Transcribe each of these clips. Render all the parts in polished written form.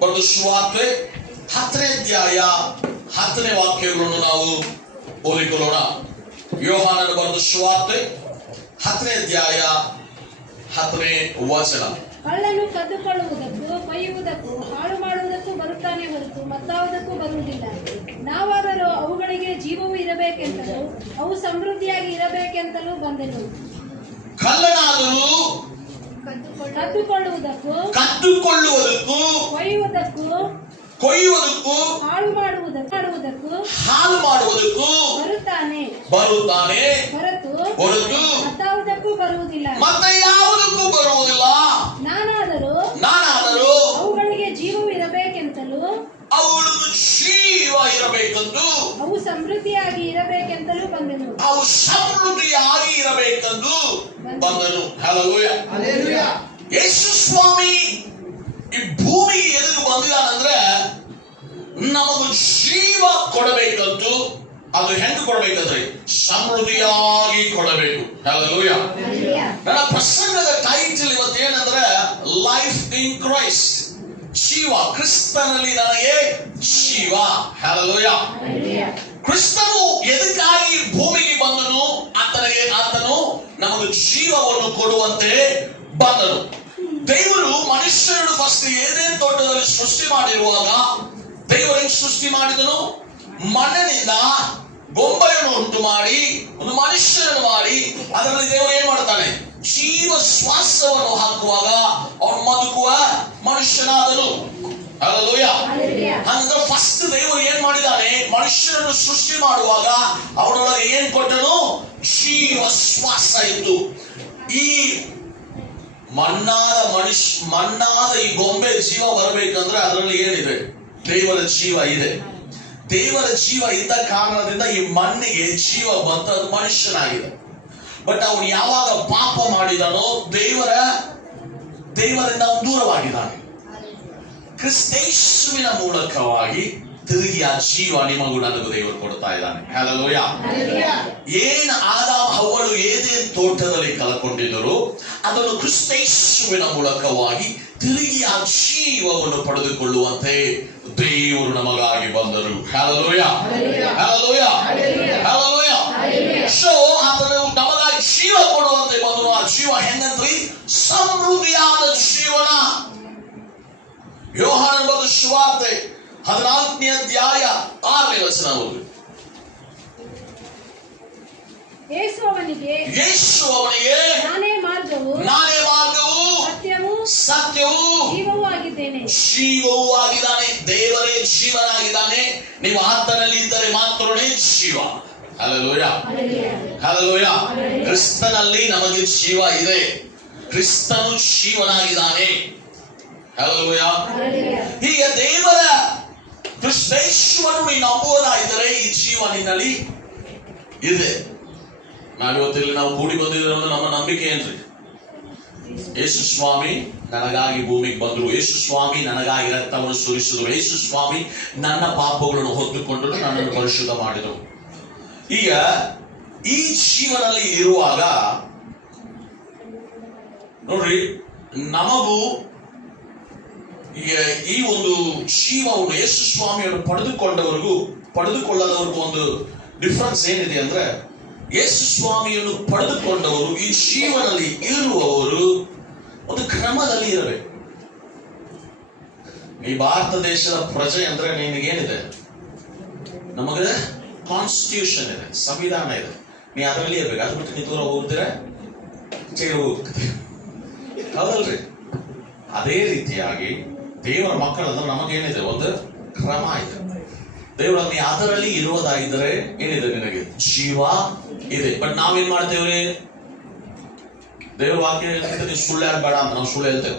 ಬರೆದ ಸುವಾರ್ತೆ 10ನೇ ಅಧ್ಯಾಯ 10ನೇ ವಾಕ್ಯಗಳನ್ನು ನಾವು ಓದಿಕೊಳ್ಳೋಣ. ಯೋಹಾನನ ಬರೆದ ಸುವಾರ್ತೆ 10ನೇ ಅಧ್ಯಾಯ 10ನೇ ವಚನ. ಕಳ್ಳನು ಕದ್ದುಕೊಳ್ಳುವುದಕ್ಕೂ ಕೊಯ್ಯುವುದಕ್ಕೂ ಹಾಳು ಮಾಡುವುದಕ್ಕೂ ಬರುತ್ತಾನೆ ಹೊರತು ಮತ್ತಾವುದಕ್ಕೂ ಬರುವುದಿಲ್ಲ. ನಾವಾದರೂ ಅವುಗಳಿಗೆ ಜೀವವು ಇರಬೇಕೆಂತಲೂ ಅವು ಸಮೃದ್ಧಿಯಾಗಿ ಇರಬೇಕೆಂತಲೂ ಬಂದೆನು. ಕಳ್ಳನಾದರೂ ಕದ್ದುಕೊಳ್ಳುವುದಕ್ಕೂ ಕೊಯ್ಯುವುದಕ್ಕೂ ಹಾಳು ಮಾಡುವುದಕ್ಕೂ ಬರುತ್ತಾನೆ ಹೊರತು ಮತ್ತಾವುದಕ್ಕೂ ಬರುವುದಿಲ್ಲ. ಮತ್ತೆ ಯಾವುದಕ್ಕೂ ಬರುವುದಿಲ್ಲ. ನಾನಾದರೂ ಅವುಗಳಿಗೆ ಜೀವವು ಇರಬೇಕೆಂತಲೂ ಅವುಗಳಿಗೆ ಜೀವ ಇರಬೇಕೆಂದು ಅವು ಸಮೃದ್ಧಿಯಾಗಿ ಇರಬೇಕೆಂತಲೂ ಬಂದೆನು. ಹಲ್ಲೆಲೂಯಾ. ಯೇಸು ಸ್ವಾಮಿ ಈ ಭೂಮಿಗೆ ಎದುರು ಬಂದಿದ್ದಾನಂದ್ರೆ ನಮಗೂ ಜೀವ ಕೊಡಬೇಕಂತೂ ಅದು ಹೆಂಗೆ ಕೊಡಬೇಕಂದ್ರೆ ಸಮೃದ್ಧಿಯಾಗಿ ಕೊಡಬೇಕು. ಹಲ್ಲೆಲೂಯಾ. ನನ್ನ ಪ್ರಸಂಗದ ಟೈಟಲ್ ಇವತ್ತು ಏನಂದ್ರೆ ಲೈಫ್ ಇನ್ ಕ್ರೈಸ್ಟ್. ಜೀವ ಕ್ರಿಸ್ತನಲ್ಲಿ ನನಗೆ ಜೀವ. ಹಲ್ಲೆಲೂಯಾ. ಕ್ರಿಸ್ತನು ಎದಕ್ಕಾಗಿ ಭೂಮಿಗೆ ಬಂದನು? ಆತನು ನಮಗೆ ಜೀವವನ್ನು ಕೊಡುವಂತೆ ಬಂದನು. ದೇವರು ಮನುಷ್ಯರನ್ನು ಫಸ್ಟ್ ಏನೇನು ತೋಟದಲ್ಲಿ ಸೃಷ್ಟಿ ಮಾಡಿರುವಾಗ ದೇವರಿಗೆ ಸೃಷ್ಟಿ ಮಾಡಿದನು. ಮಣ್ಣಿನಿಂದ ಗೊಂಬೆಯನ್ನು ಉಂಟು ಮಾಡಿ ಒಂದು ಮನುಷ್ಯರನ್ನು ಮಾಡಿ ಅದರಲ್ಲಿ ದೇವರು ಏನ್ ಮಾಡ್ತಾನೆ? ಜೀವ ಶ್ವಾಸವನ್ನು ಹಾಕುವಾಗ ಅವನು ಬದುಕುವ ಮನುಷ್ಯನಾದನು. ಹಲ್ಲೆಲೂಯಾ. ಅಂದ್ರೆ ಫಸ್ಟ್ ದೇವರು ಏನ್ ಮಾಡಿದಾನೆ? ಮನುಷ್ಯರನ್ನು ಸೃಷ್ಟಿ ಮಾಡುವಾಗ ಅವನೊಳಗೆ ಏನ್ ಕೊಟ್ಟನು? ಜೀವ ಶ್ವಾಸ ಇತ್ತು. ಈ ಮಣ್ಣಾದ ಈ ಗೊಂಬೆ ಜೀವ ಬರಬೇಕಂದ್ರೆ ಅದರಲ್ಲಿ ಏನಿದೆ? ದೇವರ ಜೀವ ಇದೆ. ದೇವರ ಜೀವ ಇದ್ದ ಕಾರಣದಿಂದ ಈ ಮಣ್ಣಿಗೆ ಜೀವ ಬಂತ, ಅದು ಮನುಷ್ಯನಾಗಿದೆ. ಬಟ್ ಅವನು ಯಾವಾಗ ಪಾಪ ಮಾಡಿದನೋ ದೇವರಿಂದ ಅವನು ದೂರವಾಗಿದ್ದಾನೆ. ಕ್ರಿಸ್ತೇಸುವಿನ ಮೂಲಕವಾಗಿ ತಿರುಗಿ ಆ ಜೀವ ನಿಮಗೂ ನನಗೂ ದೇವರು ಕೊಡ್ತಾ ಇದ್ದಾನೆ. ಹಲ್ಲೆಲೂಯಾ. ಏನ್ ಆದಾಮ ಹವ್ವಳು ಏದೇನ್ ತೋಟದಲ್ಲಿ ಕಳ್ಕೊಂಡಿದ್ದರು ಅದನ್ನು ಕ್ರಿಸ್ತೇಸುವಿನ ಮೂಲಕವಾಗಿ ತಿರುಗಿ ಆ ಜೀವವನ್ನು ಪಡೆದುಕೊಳ್ಳುವಂತೆ ದೇವರು ನಮಗಾಗಿ ಬಂದರು. ಹಲ್ಲೆಲೂಯಾ. ಹಲ್ಲೆಲೂಯಾ. ಹಲ್ಲೆಲೂಯಾ. ಸೊ ಅದನ್ನು ನಮಗಾಗಿ ಜೀವ ಕೊಡುವಂತೆ ಬಂದರು. ಆ ಜೀವ ಹೆಂಗಂದ್ರಿ? ಸಮೃದ್ಧಿಯಾದ ಜೀವನ. ಯೋಹಾನನ ಬರೆದ ಸುವಾರ್ತೆ 14ನೇ ಅಧ್ಯಾಯ 6ನೇ ವಚನ ಓದಿ. ಯೇಸು ಅವನಿಗೆ ನಾನೇ ಮಾರ್ಗವು ಸತ್ಯವೂ ಜೀವವೂ ಆಗಿದ್ದೇನೆ. ಜೀವವೂ ಆಗಿದ್ದಾನೆ. ದೇವರೇ ಜೀವನಾಗಿದ್ದಾನೆ. ನೀವು ಆತನಲ್ಲಿ ಇದ್ದರೆ ಮಾತ್ರನೇ ಜೀವ. ಹಲ್ಲೆಲೂಯಾ. ಹಲ್ಲೆಲೂಯಾ. ಕ್ರಿಸ್ತನಲ್ಲಿ ನಮಗೆ ಜೀವ ಇದೆ. ಕ್ರಿಸ್ತನು ಜೀವನಾಗಿದ್ದಾನೆ. ಹಲ್ಲೆಲೂಯಾ. ಹೀಗೆ ದೇವರ ಕ್ರಿಸ್ತೇಶ್ವರನು ನೀನು ನಂಬುವುದಾಗಿದ್ದರೆ ಈ ಜೀವ ನಿನ್ನಲ್ಲಿ ಇದೆ. ನಾವಿವತ್ತಿಲ್ಲಿ ನಾವು ಕೂಡಿ ಬಂದಿದ್ರೆ ನಮ್ಮ ನಂಬಿಕೆ ಏನ್ರಿ? ಯೇಸು ಸ್ವಾಮಿ ನನಗಾಗಿ ಭೂಮಿಗೆ ಬಂದರು. ಯೇಸು ಸ್ವಾಮಿ ನನಗಾಗಿ ರಕ್ತವನ್ನು ಸುರಿಸಿದರು. ಯೇಸು ಸ್ವಾಮಿ ನನ್ನ ಪಾಪಗಳನ್ನು ಹೊತ್ತುಕೊಂಡರು, ನನ್ನನ್ನು ಪರಿಶುದ್ಧ ಮಾಡಿದರು. ಈಗ ಈ ಜೀವನಲ್ಲಿ ಇರುವಾಗ ನೋಡ್ರಿ, ನಮಗೂ ಈ ಒಂದು ಜೀವವನ್ನು ಯೇಸು ಸ್ವಾಮಿಯನ್ನು ಪಡೆದುಕೊಳ್ಳದವರಿಗೂ ಒಂದು ಡಿಫರೆನ್ಸ್ ಏನಿದೆ ಅಂದ್ರೆ, ಯೇಸು ಸ್ವಾಮಿಯನ್ನು ಪಡೆದುಕೊಂಡವರು ಈ ಜೀವನಲ್ಲಿ ಇರುವವರು ಒಂದು ಕ್ರಮದಲ್ಲಿ ಇರಬೇಕು. ಈ ಭಾರತ ದೇಶದ ಪ್ರಜೆ ಅಂದ್ರೆ ನಿನಗೇನಿದೆ? ನಮಗೆ ಕಾನ್ಸ್ಟಿಟ್ಯೂಷನ್ ಇದೆ, ಸಂವಿಧಾನ ಇದೆ. ನೀ ಅದರಲ್ಲಿ ಇರ್ಬೇಕು. ಅದ್ ಬಿಟ್ಟು ನೀ ದೂರ ಹೋಗ್ತೀರಾ ಜೈಲು ಹೋಗ್ತದೆ. ಹೌದಲ್ರಿ? ಅದೇ ರೀತಿಯಾಗಿ ದೇವರ ಮಕ್ಕಳಂದ್ರೆ ನಮಗೇನಿದೆ? ಒಂದು ಕ್ರಮ ಇದೆ. ದೇವರ ನೀ ಅದರಲ್ಲಿ ಇರುವುದಾಗಿದ್ರೆ ಏನಿದೆ? ನಿನಗೆ ಜೀವ ಇದೆ. ಬಟ್ ನಾವೇನ್ ಮಾಡ್ತೇವ್ರಿ? ದೇವ್ರ ವಾಕ್ಯ ನೀವು ಸುಳ್ಳು ಬೇಡ ಅಂತ ನಾವು ಸುಳ್ಳು ಹೇಳ್ತೇವೆ.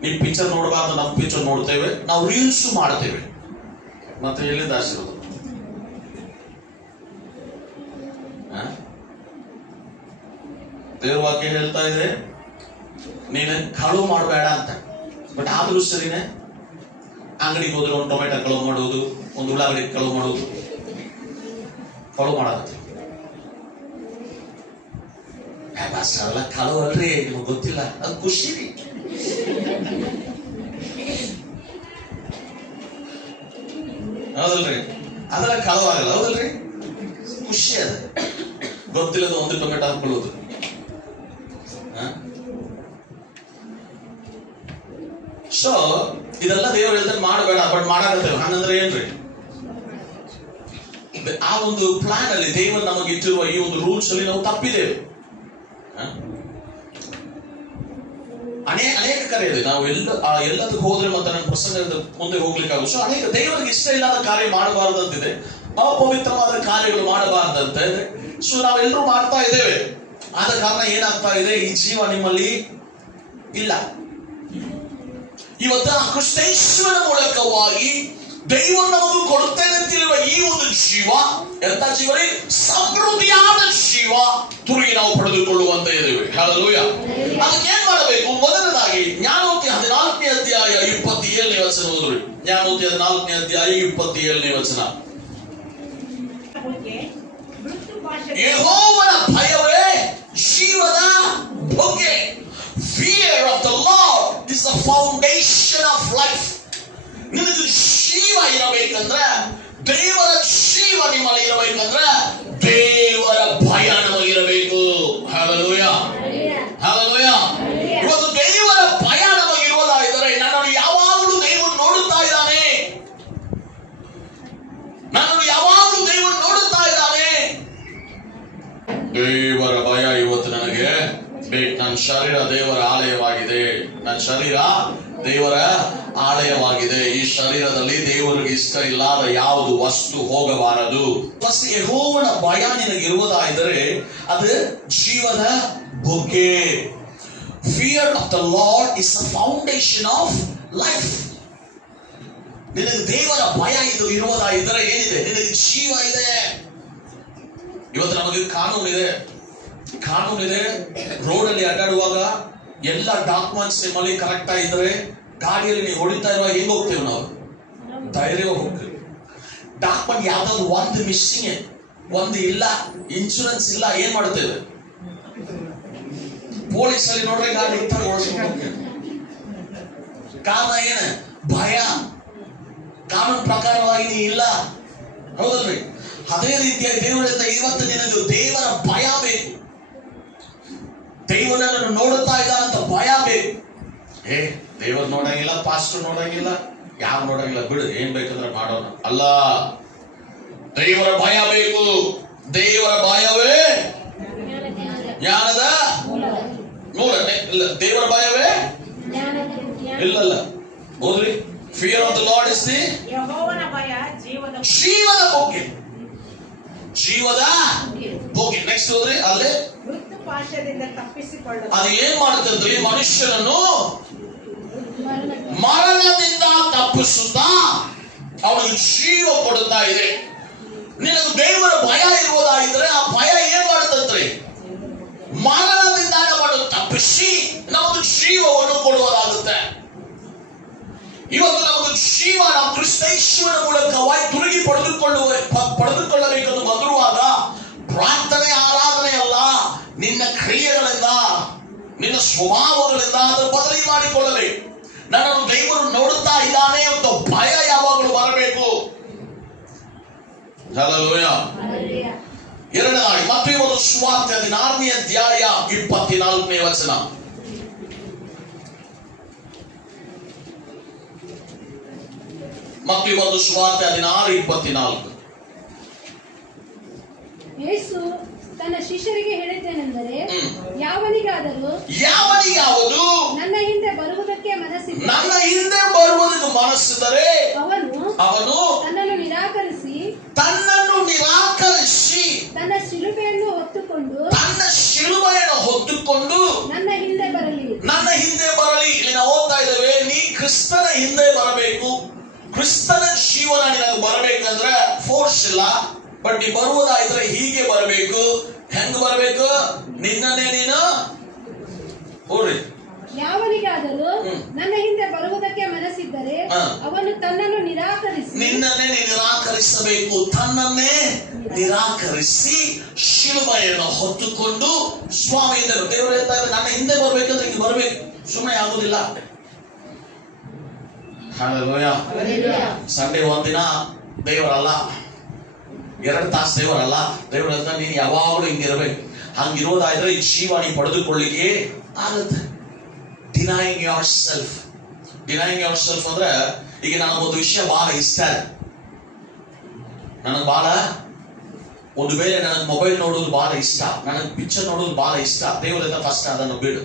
ನೀವು ಪಿಕ್ಚರ್ ನೋಡಬಾರ್ದು, ನಾವು ಪಿಕ್ಚರ್ ನೋಡ್ತೇವೆ. ನಾವು ರೀಲ್ಸ್ ಮಾಡ್ತೇವೆ. ಮತ್ತೆ ಎಲ್ಲಿಂದ ಆಶೀರ್ವಾದ? ದೇವ್ರ ವಾಕ್ಯ ಹೇಳ್ತಾ ಇದೆ ನೀನು ಕಳುವು ಮಾಡಬೇಡ ಅಂತ. ಬಟ್ ಆದ್ರೂ ಸರಿನೇ ಅಂಗಡಿಗೆ ಹೋದ್ರೆ ಒಂದು ಟೊಮೆಟೊ ಕಳುವು ಮಾಡುವುದು, ಒಂದು ಉಳ್ಳಾಗಡ್ಡಿ ಕಳುವು ಮಾಡುವುದು, ಕಳುವು ಮಾಡತ್ತೆ. ಅವೆಲ್ಲ ಕಳುವು ಅಲ್ರಿ, ನಿಮಗೆ ಗೊತ್ತಿಲ್ಲ, ಅದು ಖುಷಿ ರೀ. ಹೌದಲ್ರಿ? ಅದೆಲ್ಲ ಕಳವಾಗಲ್ಲ, ಹೌದಲ್ರಿ? ಖುಷಿ ಅದ. ಗೊತ್ತಿಲ್ಲದ ಒಂದು ಟೊಮೆಟೊ ಹಾಕೊಳ್ಳೋದು. ಸೊ ಇದೆಲ್ಲ ದೇವರು ಹೇಳ್ತಾರೆ ಮಾಡಬೇಡ, ಬಟ್ ಮಾಡಾಕತ್ತೇವೆ. ಹಂಗಂದ್ರೆ ಏನ್ರಿ? ಆ ಒಂದು ಪ್ಲಾನ್ ಅಲ್ಲಿ ದೇವರು ನಮಗೆ ಇಟ್ಟಿರುವ ಈ ಒಂದು ರೂಲ್ಸ್ ಅಲ್ಲಿ ನಾವು ತಪ್ಪಿದ್ದೇವೆ. ಅನೇಕ ಕರೆ ಇದೆ. ನಾವು ಎಲ್ಲದಕ್ಕೆ ಹೋದ್ರೆ ಮತ್ತೆ ನನ್ನ ಪ್ರಸಂಗದ ಮುಂದೆ ಹೋಗ್ಲಿಕ್ಕಾಗ. ಸೊ ಅನೇಕ ದೇವರಿಗೆ ಇಷ್ಟ ಇಲ್ಲದ ಕಾರ್ಯ ಮಾಡಬಾರದಂತಿದೆ, ಅಪವಿತ್ರವಾದ ಕಾರ್ಯಗಳು ಮಾಡಬಾರದಂತ ಇದೆ. ಸೊ ನಾವೆಲ್ಲರೂ ಮಾಡ್ತಾ ಇದ್ದೇವೆ. ಆದ ಕಾರಣ ಏನಾಗ್ತಾ ಇದೆ, ಈ ಜೀವ ನಿಮ್ಮಲ್ಲಿ ಇಲ್ಲ. ಇವತ್ತು ಆ ಕ್ರಿಸ್ತೇಶ್ವರ ಮೂಲಕವಾಗಿ ದೇವರು ನಮಗೂ ಕೊಡುತ್ತೇನೆ ಅಂತಿರುವ ಈ ಒಂದು ಜೀವ ಎಂತ ಜೀವ? ಸಮೃದ್ಧಿಯಾದ ಜೀವ ತುರುಗಿ ನಾವು ಪಡೆದುಕೊಳ್ಳುವಂತ ಇದ್ದೇವೆ. ಹಲ್ಲೆಲೂಯಾ. ಅದಕ್ಕೆ ಏನ್ ಮಾಡಬೇಕು? ಮೊದಲನೇದಾಗಿ ಜ್ಞಾನೋಕ್ತಿ 14ನೇ ಅಧ್ಯಾಯ 27ನೇ ವಚನ ಓದ್ರಿ. ಜ್ಞಾನೋಕ್ತಿ 14ನೇ ಅಧ್ಯಾಯ 27ನೇ ವಚನ. ಯೆಹೋವನ ಭಯವೇ ಜೀವದ ಬುಗ್ಗೆ. Fear of the Lord is the foundation of life. ನಿನಗೆ ಜೀವ ಇರಬೇಕಂದ್ರೆ, ದೇವರ ಜೀವ ನಿಮ್ಮಲ್ಲಿ ಇರಬೇಕಂದ್ರೆ ದೇವರ ಭಯ ನಮಗಿರಬೇಕು. Hallelujah, hallelujah. ಇವತ್ತು ದೇವರ ಭಯ ನಮಗಿರುವುದಾದರೆ, ನನ್ನನ್ನು ಯಾವಾಗಲೂ ದೇವರು ನೋಡುತ್ತಾ ಇದ್ದಾನೆ, ನನ್ನನ್ನು ಯಾವಾಗಲೂ ದೇವರು ನೋಡುತ್ತಾ ಇದ್ದಾನೆ. ದೇವರ ಭಯ ಇವತ್ತು ನನಗೆ ಬೇಕು. ನನ್ನ ಶರೀರ ದೇವರ ಆಲಯವಾಗಿದೆ, ನನ್ನ ಶರೀರ ದೇವರ ಆಲಯವಾಗಿದೆ. ಈ ಶರೀರದಲ್ಲಿ ದೇವರಿಗೆ ಇಷ್ಟ ಇಲ್ಲದ ಯಾವುದು ವಸ್ತು ಹೋಗಬಾರದು. ಫಸ್ಟ್ ಯೆಹೋವನ ಭಯ ನಿನಗಿರುವುದಾದರೆ ಅದು ಜೀವದ ಬುಗ್ಗೆ. Fear of the Lord is the foundation of life. ನಿನಗೆ ದೇವರ ಭಯ ಇದು ಇರುವುದಾದರೆ ಏನಿದೆ? ನಿನಗೆ ಜೀವ ಇದೆ. ಇವತ್ತು ನಮಗೆ ಕಾನೂನಿದೆ. ರೋಡಲ್ಲಿ ಅಡ್ಡಾಡುವಾಗ ಎಲ್ಲ ಡಾಕ್ಯುಮೆಂಟ್ಸ್ ನಿಮ್ಮಲ್ಲಿ ಕರೆಕ್ಟ್ ಆಗಿದ್ರೆ ಗಾಡಿಯಲ್ಲಿ ನೀವು ಹೊಡಿತಾ ಇರುವಾಗ ಹೆಂಗ್ ಹೋಗ್ತೇವೆ? ನಾವು ಧೈರ್ಯ ಹೋಗ್ತೇವೆ. ಡಾಕ್ಯುಮೆಂಟ್ ಯಾವ್ದಾದ್ರು ಒಂದು ಮಿಸ್ಸಿಂಗ್, ಒಂದು ಇಲ್ಲ, ಇನ್ಶೂರೆನ್ಸ್ ಇಲ್ಲ, ಏನ್ ಮಾಡ್ತೇವೆ? ಪೊಲೀಸಲ್ಲಿ ನೋಡ್ರೆ ಗಾಡಿ ಓಡಿಸ್ಕೊಂಡು. ಕಾರಣ ಏನ? ಭಯ. ಕಾನೂನು ಪ್ರಕಾರವಾಗಿ ನೀ ಇಲ್ಲ, ಹೌದಲ್ರಿ? ಅದೇ ರೀತಿಯಾಗಿ ದೇವರಿಂದ ಇವತ್ತು ನಿನಗೆ ದೇವರ ಭಯ ಬೇಕು. ದೇವರನ್ನು ನೋಡುತ್ತಾ ಇದ್ದಾನಂತ ಭಯ ಬೇಕು. ದೇವರು ನೋಡಂಗಿಲ್ಲ, ಪಾಸ್ಟರ್ ನೋಡಂಗಿಲ್ಲ, ಯಾರು ನೋಡಂಗಿಲ್ಲ, ಬಿಡು, ಏನ್ ಬೇಕಂದ್ರೆ ಮಾಡೋಣ ಅಲ್ಲ. ದೇವರ ಭಯ ಬೇಕು. ದೇವರ ಭಯವೇ ಜ್ಞಾನದ ಮೂಲ. ದೇವರ ಭಯವೇ ಇಲ್ಲಲ್ಲ. ಓದ್ರಿ. Fear of the Lord is the ಜೀವದ ಬುಗ್ಗೆ. ಜೀವದ ಬುಗ್ಗೆ. ನೆಕ್ಸ್ಟ್ ಹೋದ್ರಿ. ಅಲ್ಲೇ ಅದು ಏನ್ ಮಾಡುತ್ತಂದ್ರೆ ಮನುಷ್ಯನನ್ನು ಮರಣದಿಂದ ತಪ್ಪಿಸುತ್ತಾ ಅವನಿಗೆ ಜೀವ ಕೊಡುತ್ತಾ ಇದೆ. ನಿನಗೆ ದೇವರ ಭಯ ಇರುವುದಾಗಿದ್ರೆ ಆ ಭಯ ಏನ್ ಮಾಡುತ್ತಂತ್ರಿ? ಮರಣದಿಂದ ನಮ್ಮನ್ನು ತಪ್ಪಿಸಿ ನಮಗೆ ಜೀವವನ್ನು ಕೊಡುವುದಾಗುತ್ತೆ. ಇವತ್ತು ನಮಗೆ ಜೀವ ನಾವು ಕ್ರಿಸ್ತೇಶ್ವರ ಮೂಲಕವಾಗಿ ತಿರುಗಿ ಪಡೆದುಕೊಳ್ಳಬೇಕೆಂದು ಬಂದಿರುವಾಗ ಪ್ರಾರ್ಥನೆ ಆರಾಧನೆ ಅಲ್ಲ, ನಿನ್ನ ಕ್ರಿಯೆಗಳಿಂದ, ನಿನ್ನ ಸ್ವಭಾವಗಳಿಂದ ಅದನ್ನು ಬದಲಿ ಮಾಡಿಕೊಳ್ಳಬೇಕು. ನನ್ನನ್ನು ದೇವರು ನೋಡುತ್ತಾ ಇದ್ದಾನೆ ಅಂತ ಭಯ ಯಾವಾಗಲೂ ಬರಬೇಕು. ಹಲ್ಲೆಲೂಯಾ. ಎರಡನೇದಾಗಿ ಮತ್ತೊಂದು ಒಂದು ಸುವಾರ್ತೆ 16ನೇ ಅಧ್ಯಾಯ 24ನೇ ವಚನ. ಮತ್ತೊಂದು ಒಂದು ಸುವಾರ್ತೆ 16:24. ಯೇಸು ತನ್ನ ಶಿಷ್ಯರಿಗೆ ಹೇಳಿದ್ದೇನೆಂದರೆ, ಯಾವನಿಗಾದರೂ ನನ್ನ ಹಿಂದೆ ಬರುವುದಕ್ಕೆ ಮನಸ್ಸಿದ್ದರೆ ಅವನು ತನ್ನನ್ನು ನಿರಾಕರಿಸಿ ತನ್ನ ಶಿಲುಬೆಯನ್ನು ಹೊತ್ತುಕೊಂಡು ನನ್ನ ಹಿಂದೆ ಬರಲಿ. ಇಲ್ಲಿ ನಾವು ಓದ್ತಾ ಇದ್ದೇವೆ, ನೀ ಕ್ರಿಸ್ತನ ಹಿಂದೆ ಬರಬೇಕು. ಕ್ರಿಸ್ತನ ಜೀವನ ನಿನಗೆ ಬರಬೇಕಂದ್ರೆ ಫೋರ್ಸ್ ಇಲ್ಲ, ಬಟ್ ನೀ ಬರುವುದಾದ್ರೆ ಹೀಗೆ ಬರಬೇಕು. ಹೆಂಗ್ ಬರಬೇಕು? ನಿನ್ನನ್ನೇ ನೀನು ಹೋಗ್ರಿ. ಯಾವನಿಗಾದರೂ ನನ್ನ ಹಿಂದೆ ಬರುವುದಕ್ಕೆ ಮನಸ್ಸಿದ್ದರೆ ಅವನು ತನ್ನನ್ನು ನಿನ್ನನ್ನೇ ನಿರಾಕರಿಸಬೇಕು. ತನ್ನನ್ನೇ ನಿರಾಕರಿಸಿ ಶಿಲುಬೆಯನ್ನು ಹೊತ್ತುಕೊಂಡು ಸ್ವಾಮಿಯಿಂದ ದೇವರು ಹೇಳ್ತಾ ಇದ್ದಾರೆ, ನನ್ನ ಹಿಂದೆ ಬರ್ಬೇಕಂದ್ರೆ ಹಿಂಗೆ ಬರ್ಬೇಕು, ಸುಮ್ಮನೆ ಆಗುದಿಲ್ಲ. ಹಲ್ಲೆಲೂಯಾ. ಸಂಡೇ ಒಂದಿನ ದೇವರಲ್ಲ, 2 ತಾಸು ದೇವರಲ್ಲ. ದೇವರ ನೀನು ಯಾವಾಗಲೂ ಹಿಂಗಿರ್ಬೇಕು. ಹಂಗಿರೋದಾದ್ರೆ ಈ ಜೀವ ನೀನು ಪಡೆದುಕೊಳ್ಳಿಕ್ಕೆ ಆಗುತ್ತೆ. Denying your self. Denying your self ಅಂದ್ರೆ, ಈಗ ನನಗೊಂದು ವಿಷಯ ಬಹಳ ಇಷ್ಟ, ನನಗೆ ಬಹಳ ಒಂದು ವೇಳೆ ನನಗೆ ಮೊಬೈಲ್ ನೋಡೋದು ಬಹಳ ಇಷ್ಟ, ನನಗೆ ಪಿಕ್ಚರ್ ನೋಡೋದು ಬಹಳ ಇಷ್ಟ. ದೇವರಿಂದ ಫಸ್ಟ್ ಅದನ್ನು ಬಿಡು.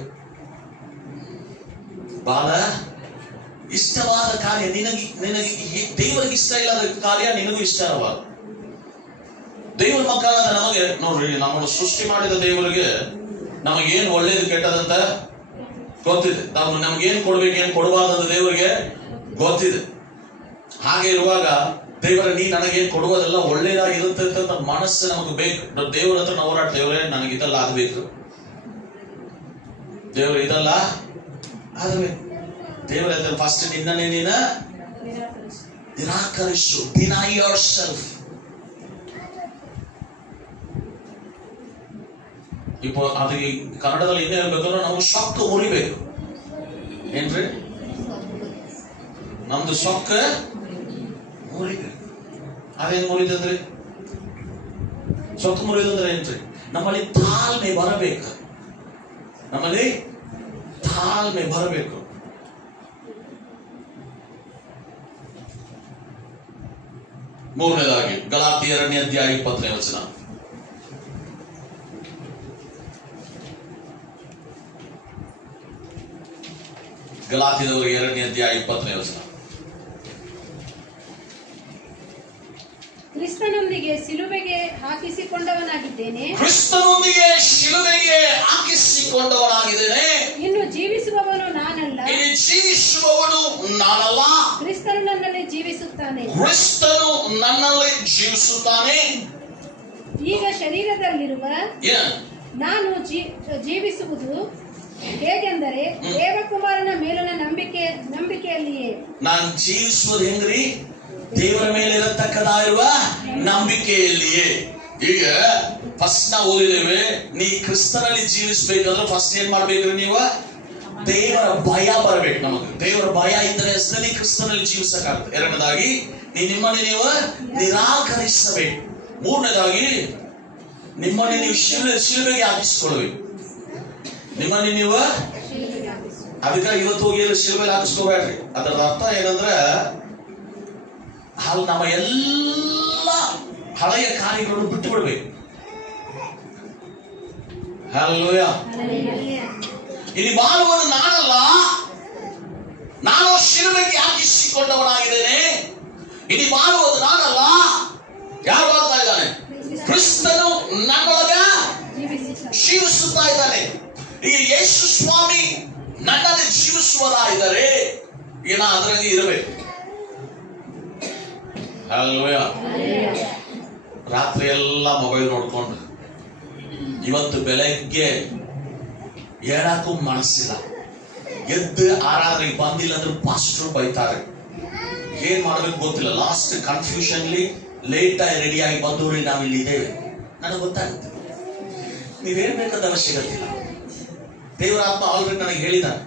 ಬಹಳ ಇಷ್ಟವಾದ ಕಾರ್ಯ ನಿನಗೆ ದೇವರಿಗೆ ಇಷ್ಟ ಇಲ್ಲದ ಕಾರ್ಯ ನಿನಗೂ ಇಷ್ಟ ಇರಬಾರದು. ದೇವರ ಮಕ್ಕಳಾದ ನಮಗೆ ನೋಡ್ರಿ, ನಮ್ಮನ್ನು ಸೃಷ್ಟಿ ಮಾಡಿದ ದೇವರಿಗೆ ನಮಗೇನು ಒಳ್ಳೇದು ಕೆಟ್ಟದಂತ ಗೊತ್ತಿದೆ. ನಮ್ಗೇನು ಕೊಡ್ಬೇಕು ಏನು ಕೊಡಬಾರ್ದಂತ ದೇವರಿಗೆ ಗೊತ್ತಿದೆ. ಹಾಗೆ ಇರುವಾಗ ದೇವರ ನೀ ನನಗೇನು ಕೊಡುವುದೆಲ್ಲ ಒಳ್ಳೇದಾಗಿರುತ್ತೆ ಅಂತ ಮನಸ್ಸು ನಮಗೆ ಬೇಕು. ದೇವರ ಹತ್ರ ನಾವು ಹೋರಾಟ, ದೇವರೇ ನನಗೆ ಇದೆಲ್ಲ ಆಗ್ಬೇಕು, ದೇವರು ಇದೆಲ್ಲ ಆಗಬೇಕು. ದೇವರ ಹತ್ರ ಫಸ್ಟ್ ನಿನ್ನನ್ನೇ ನೀನ ನಿರಾಕರಿಸು. Deny your self. இப்போ ಅದು ಕನ್ನಡದಲ್ಲಿ ಇನ್ನೇ ಹೇಳ್ಬೇಕಂದ್ರೆ ನಾವು ಸೊಕ್ಕ ಮುರಿಬೇಕು. ಏನ್ರಿ? ನಮ್ದು ಸೊಕ್ಕ ಮುರಿಬೇಕು. ಅದೇನು ಮುರಿದಂದ್ರಿ? ಸೊಕ್ಕ ಮುರಿದಂದ್ರೆ ಏನ್ರಿ? ನಮ್ಮಲ್ಲಿ ತಾಳ್ಮೆ ಬರಬೇಕು. ನಮ್ಮಲ್ಲಿ ತಾಳ್ಮೆ ಬರಬೇಕು. ಮೂರನೇದಾಗಿ ಗಲಾತ್ಯರ 2ನೇ ಅಧ್ಯಾಯ 20ನೇ ವಚನ. ಗಲಾತ್ಯದವರಿಗೆ 2ನೇ ಅಧ್ಯಾಯ 20ನೇ ವಚನ. ಕ್ರಿಸ್ತನೊಂದಿಗೆ ಶಿಲುಬೆಗೆ ಹಾಕಿಸಿಕೊಂಡವನಾಗಿದ್ದೇನೆ. ಕ್ರಿಸ್ತನೊಂದಿಗೆ ಶಿಲುಬೆಗೆ ಹಾಕಿಸಿಕೊಂಡವನಾಗಿದ್ದೇನೆ. ಇನ್ನು ಜೀವಿಸುವವನು ನಾನಲ್ಲ, ಇನ್ನು ಜೀವಿಸುವವನು ನಾನಲ್ಲ, ಕ್ರಿಸ್ತನು ನನ್ನಲ್ಲಿ ಜೀವಿಸುತ್ತಾನೆ. ಕ್ರಿಸ್ತನು ನನ್ನಲ್ಲಿ ಜೀವಿಸುತ್ತಾನೆ. ಈಗ ಶರೀರದಲ್ಲಿರುವ ನಾನು ಜೀವಿಸುವುದು ಹೇಗೆಂದರೆ ದೇವಕುಮಾರನ ಮೇಲಿನ ನಂಬಿಕೆಯಲ್ಲಿಯೇ. ನಾನು ಜೀವಿಸುವುದು ಹೆಂಗ್ರಿ? ದೇವರ ಮೇಲೆ ಇರತಕ್ಕದಾಗಿರುವ ನಂಬಿಕೆಯಲ್ಲಿಯೇ. ಈಗ ಫಸ್ಟ್ ನಾವು ಓದಿದ್ದೇವೆ, ನೀ ಕ್ರಿಸ್ತನಲ್ಲಿ ಜೀವಿಸಬೇಕಾದ್ರೆ ಫಸ್ಟ್ ಏನ್ ಮಾಡ್ಬೇಕ್ರಿ? ನೀವು ದೇವರ ಭಯ ಬರಬೇಕು. ನಮಗೆ ದೇವರ ಭಯ ಇದ್ರೆ ಅಷ್ಟೇ ಕ್ರಿಸ್ತನಲ್ಲಿ ಜೀವಿಸಕ್ಕಾಗುತ್ತೆ. ಎರಡನೇದಾಗಿ ನಿಮ್ಮನ್ನು ನೀವು ನಿರಾಕರಿಸಬೇಕು. ಮೂರನೇದಾಗಿ ನಿಮ್ಮನ್ನು ನೀವು ಶಿಲುಬೆಗೆ ಹಾಕಿಸ್ಕೊಳ್ಬೇಕು. ನಿಮ್ಮನ್ನು ನೀವು ಅದಕ್ಕೆ ಇವತ್ತು ಹೋಗಿ ಶಿಲುಬೆಗೆ ಹಾಕಿಸ್ಕೋಬೇಡ್ರಿ. ಅದರ ಅರ್ಥ ಏನಂದ್ರೆ ನಮ್ಮ ಎಲ್ಲ ಹಳೆಯ ಕಾರ್ಯಗಳನ್ನು ಬಿಟ್ಟು ಬಿಡ್ಬೇಕು. ಹಲ್ಲೆಲೂಯಾ. ಇಲ್ಲಿ ಬಾಳುವನು ನಾನಲ್ಲ, ನಾನು ಶಿಲುಬೆಗೆ ಹಾಕಿಸಿಕೊಂಡವನಾಗಿದ್ದೇನೆ. ಇಲ್ಲಿ ಬಾಳುವುದು ನಾನಲ್ಲ, ಯಾರು ಬಾಳ್ತಾ ಇದ್ದಾನೆ? ಕ್ರಿಸ್ತನು ನನ್ನೊಳಗ ಜೀವಿಸುತ್ತಾ ಇದ್ದಾನೆ. ಈ ಯೇಸು ಸ್ವಾಮಿ ನನ್ನಲ್ಲಿ ಜೀವಿಸುವುದಾದರೆ ಏನ ಅದರಲ್ಲಿ ಇರಬೇಕು. ಹಲ್ಲೆಲೂಯಾ. ರಾತ್ರಿ ಎಲ್ಲ ಮೊಬೈಲ್ ನೋಡ್ಕೊಂಡು ಇವತ್ತು ಬೆಳಗ್ಗೆ ಹೇಳಕ್ಕೂ ಮನಸ್ಸಿಲ್ಲ. ಎದ್ದು ಆರಾಧನೆಗೆ ಬಂದಿಲ್ಲ ಅಂದ್ರೆ ಪಾಸ್ಟರ್ ಬೈತಾರೆ. ಏನ್ ಮಾಡ್ಬೇಕು ಗೊತ್ತಿಲ್ಲ. ಲಾಸ್ಟ್ ಕನ್ಫ್ಯೂಷನ್ಲಿ ಲೇಟ್ ಆಗಿ ರೆಡಿಯಾಗಿ ಬಂದವ್ರಿಗೆ ನಾವು ಇಲ್ಲಿ ಇದ್ದೇವೆ. ನನಗೆ ಗೊತ್ತಾಗುತ್ತೆ. ನೀವೇನ್ ಬೇಕಾದ ಅವಶ್ಯಕತೆ ಇಲ್ಲ. ದೇವರ ಆತ್ಮ ಆಲ್ರೆಡಿ ನನಗೆ ಹೇಳಿದಾನೆ,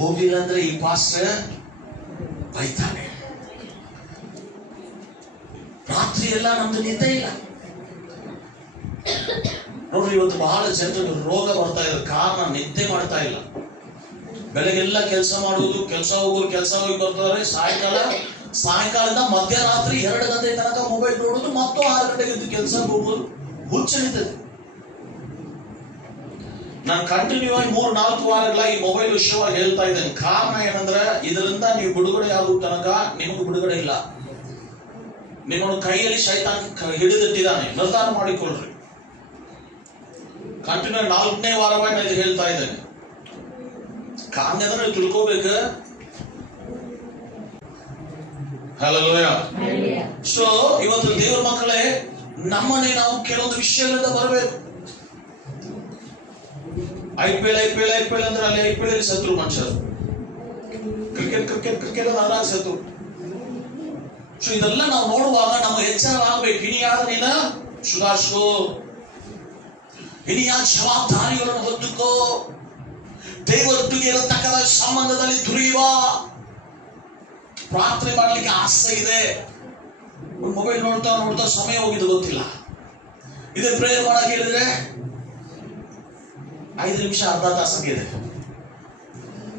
ಹೋಗಿಲ್ಲ ಅಂದ್ರೆ ಈ ಪಾಸ್ಟರ್ ಬೈತಾನೆ. ರಾತ್ರಿ ಎಲ್ಲ ನಮ್ದು ನಿದ್ದೆ ಇಲ್ಲ. ನೋಡ್ರಿ, ಇವತ್ತು ಬಹಳ ಜನರಿಗೆ ರೋಗ ಬರ್ತಾ ಇದೆ. ಕಾರಣ ನಿದ್ದೆ ಮಾಡ್ತಾ ಇಲ್ಲ. ಬೆಳಗ್ಗೆಲ್ಲ ಕೆಲಸ ಮಾಡುವುದು, ಕೆಲಸ ಹೋಗೋರು ಕೆಲಸ ಹೋಗಿ ಬರ್ತಾರೆ. ಸಾಯಂಕಾಲದಿಂದ ಮಧ್ಯರಾತ್ರಿ 2 ಗಂಟೆ ತನಕ ಮೊಬೈಲ್ ನೋಡುದು, ಮತ್ತು 6 ಗಂಟೆಗೆ ಎದ್ದು ಕೆಲಸ ಹೋಗುವುದು. ಹುಚ್ಚ ನಿಂತದೆ. ನಾನು ಕಂಟಿನ್ಯೂ ಆಗಿ 3-4 ವಾರಗಳಾಗಿ ಮೊಬೈಲ್ ವಿಷಯವಾಗಿ ಹೇಳ್ತಾ ಇದ್ದೇನೆ. ಕಾರಣ ಏನಂದ್ರೆ ಇದರಿಂದ ನೀವು ಬಿಡುಗಡೆ ಆಗುವ ತನಕ ನಿಮಗೂ ಬಿಡುಗಡೆ ಇಲ್ಲ. ನಿಮ್ಮನ್ನು ಕೈಯಲ್ಲಿ ಶೈತಾನ ಹಿಡಿದಿಟ್ಟಿದ್ದಾನೆ. ನಿರ್ಧಾರ ಮಾಡಿಕೊಳ್ಳ್ರಿ. ಕಂಟಿನ್ಯೂ 4ನೇ ವಾರವಾಗಿ ನಾನು ಇದು ಹೇಳ್ತಾ ಇದ್ದೇನೆ. ಕಾರಣ ಅಂದ್ರೆ ನೀವು ತಿಳ್ಕೋಬೇಕು. ಹಲ್ಲೆಲೂಯಾ. ಸೊ ಇವತ್ತು ದೇವರ ಮಕ್ಕಳೇ, ನಮ್ಮನೆ ನಾವು ಕೆಲವೊಂದು ವಿಷಯಗಳಿಂದ ಬರಬೇಕು. IPL ಅಂದ್ರೆ ಅಲ್ಲಿ IPL ಸತ್ರು ಮನುಷ್ಯರು. ಕ್ರಿಕೆಟ್ ಅದಾಗ ಸತ್ರು. ಸೊ ಇದೆಲ್ಲ ನಾವು ನೋಡುವಾಗ ನಮ್ಮ ಎಚ್ಚರ ಆಗ್ಬೇಕು. ಇನಿಯಾದ ನೀನ ಸುಧಾರಿಸ್ಕೋ, ಇನಿಯಾದ ಜವಾಬ್ದಾರಿಗಳನ್ನು ಹೊತ್ತುಕೋ, ದೇವರೊಟ್ಟಿಗೆ ಇರತಕ್ಕಂಥ ಸಂಬಂಧದಲ್ಲಿ ದುರಿಯುವ. ಪ್ರಾರ್ಥನೆ ಮಾಡಲಿಕ್ಕೆ ಆಸೆ ಇದೆ, ಮೊಬೈಲ್ ನೋಡ್ತಾ ನೋಡ್ತಾ ಸಮಯ ಹೋಗಿದ್ದು ಗೊತ್ತಿಲ್ಲ. ಇದೇ ಪ್ರೇಯರ್ ಮಾಡಕ್ ಹೇಳಿದ್ರೆ 5 ನಿಮಿಷ ಅರ್ಧ ತಾಸಾಗಿದೆ.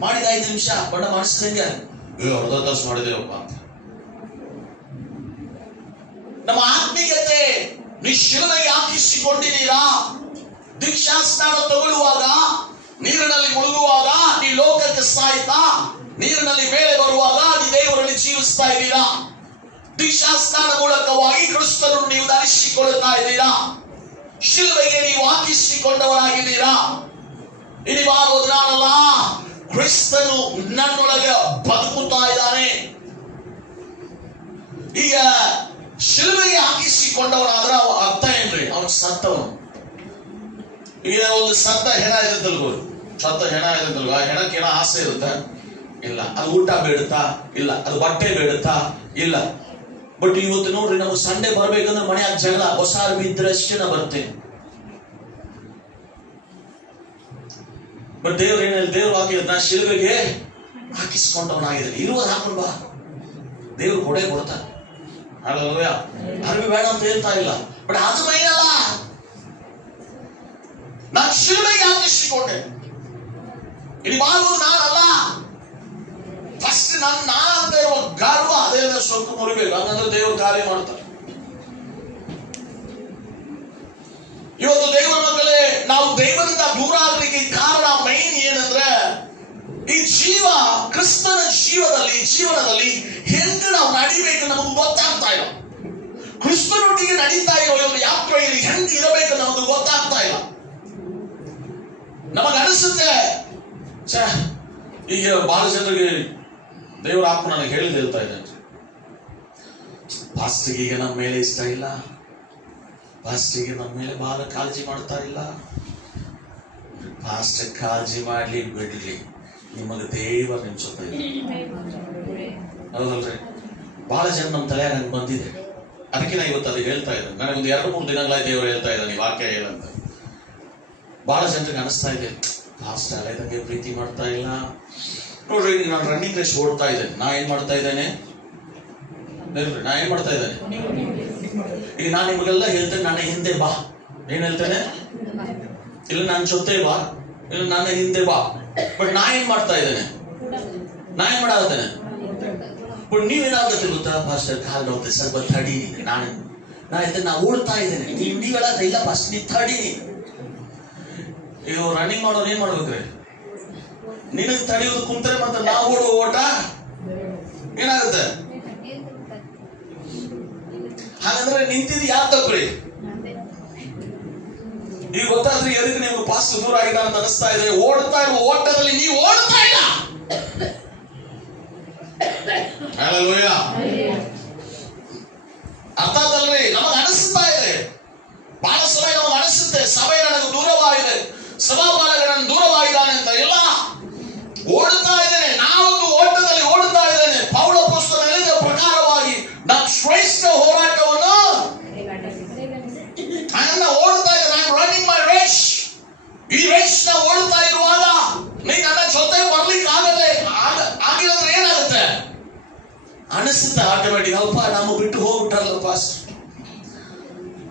ಮಾಡಿದ 5 ನಿಮಿಷ ಬಣ್ಣ ಮಾಡಿಸಿದಂಗೆ ಅರ್ಧ ತಾಸು ಮಾಡಿದೇವಪ್ಪ ಅಂತ. ನಮ್ಮ ಆತ್ಮೀಯತೆ ನೀ ಶಿವನಿಗೆ ಹಾಕಿಸಿಕೊಂಡಿದ್ದೀರಾ? ದೀಕ್ಷಾ ಸ್ನಾನ ತಗೊಳ್ಳುವಾಗ, ನೀರಿನಲ್ಲಿ ಮುಳುಗುವಾಗ ನೀ ಲೋಕಕ್ಕೆ ಸಾಯ್ತಾ, ನೀರಿನಲ್ಲಿ ಮೇಲೆ ಬರುವಾಗ ನೀ ದೇವರಲ್ಲಿ ಜೀವಿಸ್ತಾ ಇದ್ದೀರಾ? ದೀಕ್ಷಾ ಸ್ನಾನ ಮೂಲಕವಾಗಿ ಕ್ರಿಸ್ತನನ್ನು ನೀವು ಧರಿಸಿಕೊಳ್ಳುತ್ತಾ ಇದ್ದೀರಾ? ಶಿಲುಬೆಗೆ ನೀವು ಹಾಕಿಸಿಕೊಂಡವರಾಗಿದ್ದೀರಾ? ಇನಿವಾಗುವುದು ನಾನಲ್ಲ, ಕ್ರಿಸ್ತನು ನನ್ನೊಳಗೆ ಬದುಕುತ್ತಾ ಇದ್ದಾನೆ. ಈಗ ಶಿಲುಬೆಗೆ ಹಾಕಿಸಿಕೊಂಡವನಾದ್ರೆ ಅರ್ಥ ಏನ್ರಿ? ಅವನು ಸತ್ತವನು. ಈಗ ಒಂದು ಸತ್ತ ಹೆಣ ಇದೆ ತಲ್ಬೋದು, ಸತ್ತ ಹೆಣ ಇದೆ ತಲ್ಗೋ, ಆ ಹೆಣಕ್ಕೆ ಏನೋ ಆಸೆ ಇರುತ್ತೆ? ಇಲ್ಲ. ಅದು ಊಟ ಬೇಡುತ್ತಾ? ಇಲ್ಲ. ಅದು ಬಟ್ಟೆ ಬೇಡುತ್ತಾ? ಇಲ್ಲ. ಬಟ್ ಇವತ್ತು ನೋಡ್ರಿ, ನಮಗೆ ಸಂಡೆ ಬರ್ಬೇಕಂದ್ರೆ ಮನೆಯಾಗ ಜಗಳ, ಹೊಸ ಅರ್ಬಿ ಇದ್ರೆ ಅಷ್ಟೇ ನಾ ಬರ್ತೇನೆ. ಬಟ್ ದೇವ್ರು ಏನಿಲ್ಲ, ದೇವ್ರು ಹಾಕಿದ ನಾ ಶಿಲುಬೆಗೆ ಹಾಕಿಸ್ಕೊಂಡವನಾಗಿದ್ದೇನೆ. ಇರುವುದು ಹಾಕೊಂಡು ಬಾ, ದೇವ್ರು ಕೊಡೆ ಕೊಡ್ತಾನೆ. ಅಲ್ಲಲ್ವೇ? ಅರ್ಬಿ ಬೇಡ ಅಂತ ಹೇಳ್ತಾ ಇಲ್ಲ, ಬಟ್ ಅದು ಮೈನಲ್ಲ. ನಾನು ಶಿಲುಬೆಗೆ ಹಾಕಿಸಿಕೊಂಡೆ. ಇಲ್ಲಿ ಮಾಡುವುದು ನಾನಲ್ಲ. ಫಸ್ಟ್ ನಾ ಅಂತ ಇರುವ ಗರ್ವ ಅದೇ ಸ್ವಲ್ಪ ಮುರಿಬೇಕು, ಹಂಗಂದ್ರೆ ದೇವರು ಕಾರ್ಯ ಮಾಡ್ತಾರೆ. ಇವತ್ತು ದೇವರ ಮಕ್ಕಳೇ, ನಾವು ದೇವರಿಂದ ದೂರ ಆಗಲಿಕ್ಕೆ ಕಾರಣ ಮೈನ್ ಏನಂದ್ರೆ, ಈ ಜೀವ ಕ್ರಿಸ್ತನ ಜೀವನದಲ್ಲಿ ಹೆಂಗೆ ನಾವು ನಡಿಬೇಕು ನಮಗೆ ಗೊತ್ತಾಗ್ತಾ ಇಲ್ಲ. ಕ್ರಿಸ್ತನೊಟ್ಟಿಗೆ ನಡೀತಾ ಇರೋ ಒಂದು ಯಾತ್ರೆಯಲ್ಲಿ ಹೆಂಗೆ ಇರಬೇಕು ನಮಗೆ ಗೊತ್ತಾಗ್ತಾ ಇಲ್ಲ. ನಮಗೆ ಅನಿಸುತ್ತೆ, ಈಗ ಬಹಳ ಜನರಿಗೆ ದೇವರ ಆತ್ಮ ನನಗೆ ಹೇಳ್ತಾ ಇದ್ದೇನೆ, ಪಾಸ್ಟಿಗೆ ಈಗ ನಮ್ಮ ಮೇಲೆ ಇಷ್ಟ ಇಲ್ಲ, ಪಾಸ್ಟಿಗೆ ನಮ್ಮ ಮೇಲೆ ಬಹಳ ಕಾಳಜಿ ಮಾಡ್ತಾ ಇಲ್ಲ. ಪಾಸ್ಟ್ ಕಾಳಜಿ ಮಾಡ್ಲಿ ಬಿಡ್ಲಿ, ನಿಮಗೆ ದೇವ ನಿಮ್ ಜೊತೆ ಇದೆ. ಹೌದಲ್ರಿ? ಬಹಳ ಜನ ನಮ್ಮ ತಲೆ ನಂಗೆ ಬಂದಿದೆ. ಅದಕ್ಕೆ ನಾ ಇವತ್ತು ಅದು ಹೇಳ್ತಾ ಇದ್ದೇನೆ. ನನಗೊಂದು 2-3 ದಿನಗಳಾಗಿ ದೇವರು ಹೇಳ್ತಾ ಇದ್ದಾನೆ ವಾಕ್ಯ ಹೇಳಂತ. ಬಹಳ ಜನರಿಗೆ ಅನಿಸ್ತಾ ಇದೆ, ಪಾಸ್ಟ್ ಅಲೆದಂಗೆ ಪ್ರೀತಿ ಮಾಡ್ತಾ ಇಲ್ಲ. ನೋಡ್ರಿ, ನಾನು ರನ್ನಿಂಗ್ ರೇಸ್ ಓಡ್ತಾ ಇದ್ದೇನೆ. ನಾ ಏನ್ ಮಾಡ್ತಾ ಇದ್ದೇನೆ? ನಾ ಏನ್ ಮಾಡ್ತಾ ಇದ್ದೇನೆ? ಈಗ ನಾನು ನಿಮಗೆಲ್ಲ ಹೇಳ್ತೇನೆ, ನನ್ನ ಹಿಂದೆ ಬಾ. ಏನ್ ಹೇಳ್ತೇನೆ? ಇಲ್ಲ ನನ್ನ ಜೊತೆ ಬಾ, ಇಲ್ಲ ನನ್ನ ಹಿಂದೆ ಬಾ. ಬಟ್ ನಾ ಏನ್ ಮಾಡ್ತಾ ಇದ್ದೇನೆ? ನಾ ಏನ್ ಮಾಡಾಗ್ತೇನೆ? ಬಟ್ ನೀವೇನಾಗುತ್ತೆ ಗೊತ್ತಾ? ಪಾಸ್ಟರ್ ಕಾಲ್ ನೋಡ್ತೇನೆ, ಸ್ವಲ್ಪ ತಡಿ. ನಾ ಹೇಳ್ತೇನೆ, ನಾ ಓಡ್ತಾ ಇದ್ದೇನೆ. ನೀವೆಲ್ಲ ಇಲ್ಲ ಫಸ್ಟ್ ನೀ ತಡೀನಿ. ಈಗ ರನ್ನಿಂಗ್ ಮಾಡೋರು ಏನ್ ಮಾಡ್ಬೇಕ್ರಿ? ನಿನಗೆ ತಡೆಯೋದು ಕುಂತ್ರೆ ಮತ್ತೆ ನಾವು ಓಡುವ ಓಟ ಏನಾಗುತ್ತೆ? ಹಾಗಂದ್ರೆ ನಿಂತಿದ್ದು ಯಾರು ತಪ್ಪ್ರಿ? ಈಗ ಗೊತ್ತಾದ್ರೆ ಎದಕ್ಕೆ ನಿಮ್ಗೆ ಪಾಸ್ಟ್ ದೂರ ಆಗಿದೆ ಅಂತ ಅನಿಸ್ತಾ ಇದೆ. ಓಡ್ತಾ ಇರುವ ಓಟದಲ್ಲಿ ನೀವು ಓಡ್ತಾ ಇಲ್ಲ. ಅರ್ಥ ಆದಲ್ರಿ? ನಮಗೆ ಅನಿಸ್ತಾ ಇದೆ, ಬಹಳ ಸಮಯ ನಮಗೆ ಅನಿಸುತ್ತೆ, ಸಭೆ ನನಗೆ ದೂರವಾಗಿದೆ, ಸಭಾಪಾಲಕ ನನ್ನ ದೂರವಾಗಿದ್ದಾನೆ ಅಂತ. ಇಲ್ಲ, ಓಡುತ್ತಾ ಇದ್ದೇನೆ. ನಾವೊಂದು ಓಟದಲ್ಲಿ ಓಡುತ್ತಾ ಇದ್ದೇನೆ. ಪೌಲ ಪುಸ್ತಕ ಹೇಳಿದ ಪ್ರಕಾರವಾಗಿ ನಾನು ಶ್ರೇಷ್ಠ ಹೋರಾಟವನ್ನು ಓಡುತ್ತಾ ಇದ್ದೇನೆ. I am running my race. ಈ ರೇಸ್ ನ ಓಡುತ್ತಾ ಇರುವಾಗ ನೀ ನನ್ನ ಜೊತೆ ಬರ್ಲಿಕ್ಕೆ ಆಗಿಲ್ಲಂದ್ರೆ ಏನಾಗುತ್ತೆ? ಅನಿಸುತ್ತೆ ಆಟೋಮೆಟಿಕ್, ಅಲ್ಪ ನಮ್ಮ ಬಿಟ್ಟು ಹೋಗ್ಬಿಟ್ಟಾರಲ್ಲ ಪಾಸ್.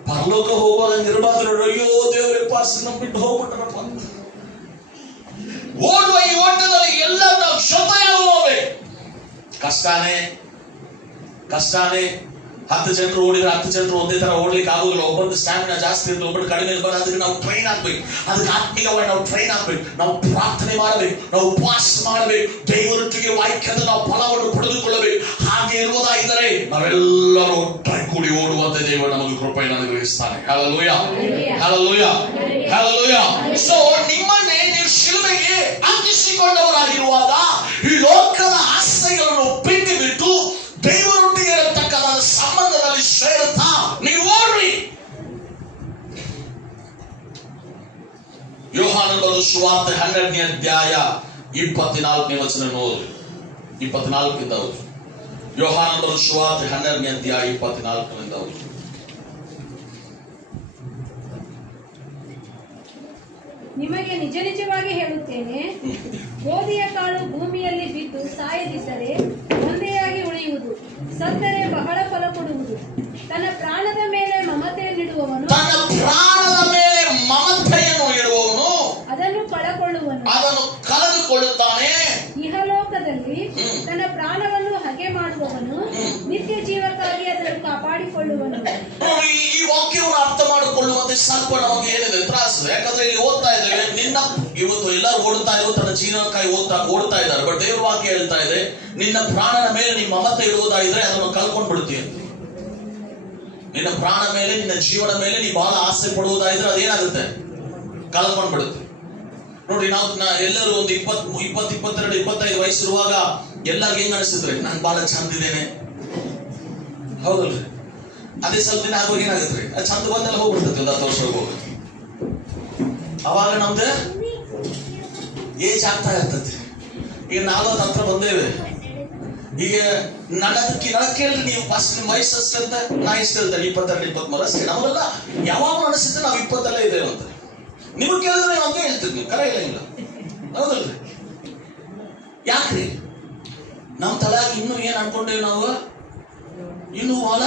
ಪರಲೋಕ ಹೋಗುವಾಗ ಇರಬಾರ್ದು. ಅಯ್ಯೋ ದೇವರೇ, ಪಾಸ್ ನಮ್ಮ ಬಿಟ್ಟು ಹೋಗ್ಬಿಟ್ಟಾರಪ್ಪ. ಓಡುವ ಈ ಓಟದಲ್ಲಿ ಎಲ್ಲ ನಾವು ಜೊತೆಯಾಗಿ ಹೋಗ್ಬೇಕು. ಕಷ್ಟನೇ. 10 ಜನರು ಓಡಿದ್ರೆ 10 ಜನರು ಒಂದೇ ತರ ಓಡ್ಲಿಕ್ಕೆ ಆಗುದಿಲ್ಲ. ಒಬ್ಬೊಂದು ಸ್ಟ್ಯಾಮಿನಾ ಜಾಸ್ತಿ ಇರುತ್ತೆ, ಒಬ್ಬರು ಕಡಿಮೆ ಇರ್ಬಾರ್ದು. ಅದಕ್ಕೆ ನಾವು ಟ್ರೈನ್ ಆಗ್ಬೇಕು. ಅದಕ್ಕೆ ಆತ್ಮೀಯವಾಗಿ ನಾವು ಟ್ರೈನ್ ಆಗ್ಬೇಕು. ನಾವು ಪ್ರಾರ್ಥನೆ ಮಾಡಬೇಕು, ನಾವು ಉಪವಾಸ ಮಾಡಬೇಕು, ದೇವರೊಟ್ಟಿಗೆ ವಾಕ್ಯದ ನಾವು ಫಲವನ್ನು ಪಡೆದುಕೊಳ್ಳಬೇಕು. ಹಾಗೆ ಇರುವುದಾಗಿದ್ದರೆ ನಾವೆಲ್ಲರೂ ಒಟ್ಟಾಗಿ ಕೂಡಿ ಓಡುವಂತೆ ದೇವರು ನಮಗೆ ಕೃಪೆಯನ್ನು ಅನುಗ್ರಹಿಸ್ತಾನೆ. Hallelujah, hallelujah, hallelujah. ಸೊ ನಿಮ್ಮನ್ನೇ ನೀವು ಶಿಲುಬೆಗೆ ಹಾಕಿಸಿಕೊಂಡವರಾಗಿರುವಾಗ ಈ ಲೋಕದ ಆಸೆಗಳನ್ನು ಬಿಟ್ಟು ಬಿಟ್ಟು ದೇವರೊಟ್ಟಿಗೆ ಇರತಕ್ಕಂಥ ಸಂಬಂಧದಲ್ಲಿ ಸೇರುತ್ತಾ ನೀವು ಓಡ್ರಿ. ಯೋಹಾನನ ಬರೆದ ಸುವಾರ್ತೆ 12ನೇ ಅಧ್ಯಾಯ 24ನೇ ವಚನ ನೋಡಿ. 24ರಿಂದ ಓದಿ. ಯೋಹಾನನ ಬರೆದ ಸುವಾರ್ತೆ 12ನೇ ಅಧ್ಯಾಯ 24ರಿಂದ ಓದಿ. ನಿಮಗೆ ನಿಜ ನಿಜವಾಗಿ ಹೇಳುತ್ತೇನೆ, ಗೋಧಿಯ ಕಾಳು ಭೂಮಿಯಲ್ಲಿ ಬಿದ್ದು ಸಾಯದಿದ್ದರೆ ಒಂದೇಯಾಗಿ ಉಳಿಯುವುದು, ಸತ್ತರೆ ಬಹಳ ಫಲ ಕೊಡುವುದು. ತನ್ನ ಪ್ರಾಣವನ್ನು ಹಗೆ ಮಾಡುವವನು ನಿತ್ಯ ಜೀವಕ್ಕಾಗಿ ಅದನ್ನು ಕಾಪಾಡಿಕೊಳ್ಳುವನು. ಈ ವಾಕ್ಯವನ್ನು ಅರ್ಥ ಮಾಡಿಕೊಳ್ಳುವಂತೆ ಸ್ವಲ್ಪ ನಮಗೆ ಏನಿದೆ ತ್ರಾಸ. ಯಾಕಂದ್ರೆ ಇಲ್ಲಿ ಓದ್ತಾ ಇದ್ದೇವೆ, ನಿನ್ನ ಇವತ್ತು ಎಲ್ಲರೂ ಓಡ್ತಾ ಇರೋ ತನ್ನ ಜೀವನಕ್ಕಾಗಿ ಓಡ್ತಾ ಇದ್ದಾರೆ. ಬಟ್ ದೇವ್ರ ವಾಕ್ಯ ಹೇಳ್ತಾ ಇದೆ, ನಿನ್ನ ಪ್ರಾಣನ ಮೇಲೆ ನೀ ಮಮತೆ ಇಡುವುದಾಗಿದ್ರೆ ಅದನ್ನು ಕಳ್ಕೊಂಡ್ ಬಿಡ್ತೀಯ. ನಿನ್ನ ಪ್ರಾಣ ಮೇಲೆ, ನಿನ್ನ ಜೀವನ ಮೇಲೆ ನೀ ಬಹಳ ಆಸೆ ಪಡುವುದಾಗಿದ್ರೆ ಅದೇನಾಗುತ್ತೆ, ಕಳ್ಕೊಂಡ್ ಬಿಡುತ್ತೆ. ನೋಡಿ, ನಾವು ಎಲ್ಲರೂ ಒಂದು 20, 22, 25 ವಯಸ್ಸಿರುವಾಗ ಎಲ್ಲರಿಗೂ ಹೆಂಗ್ ಅನಿಸಿದ್ರೆ ನಾನು ಬಹಳ ಚಂದ ಇದ್ದೇನೆ, ಹೌದಲ್ರಿ? ಅದೇ ಸ್ವಲ್ಪ ದಿನ ಆಗುವಾಗ ಏನಾಗುತ್ತೆ, ಅದು ಚಂದ ಬಂದೆಲ್ಲ ಹೋಗ್ಬಿಡ್ತದೆ, 10 ವರ್ಷ ಹೋಗಿ ಅವಾಗ ನಮ್ದು ಏಜ್ ಆಗ್ತಾ ಇರ್ತದೆ. ಈಗ 40 ಹತ್ರ ಬಂದೇವೆ. ಈಗ ನನಗೆ ಕೇಳ್ರಿ, ನೀವು ಫಸ್ಟ್ ನಿಮ್ಮ ವಯಸ್ಸು ಅಷ್ಟೇ ಅಂತ ನಾ ಇಷ್ಟ ಹೇಳ್ತೇನೆ, 22, 23 ಅಷ್ಟೇ. ನಮಗೆಲ್ಲ ಯಾವಾಗ ಅನಿಸುತ್ತೆ ನಾವು 20 ಇದ್ದೇವೆ ಅಂತ. ನಿಮಗೆ ಕೇಳಿದ್ರೆ ನಾವು ಹಂಗೆ ಹೇಳ್ತೀವಿ, ನೀವು ಕರೆ ಇಲ್ಲ, ಹೌದಲ್ರಿ? ಯಾಕ್ರಿ ನಮ್ಮ ತಲೆಯಾಗಿ ಇನ್ನೂ ಏನ್ ಅನ್ಕೊಂಡೇವಿ ನಾವು, ಇನ್ನೂ ಬಹಳ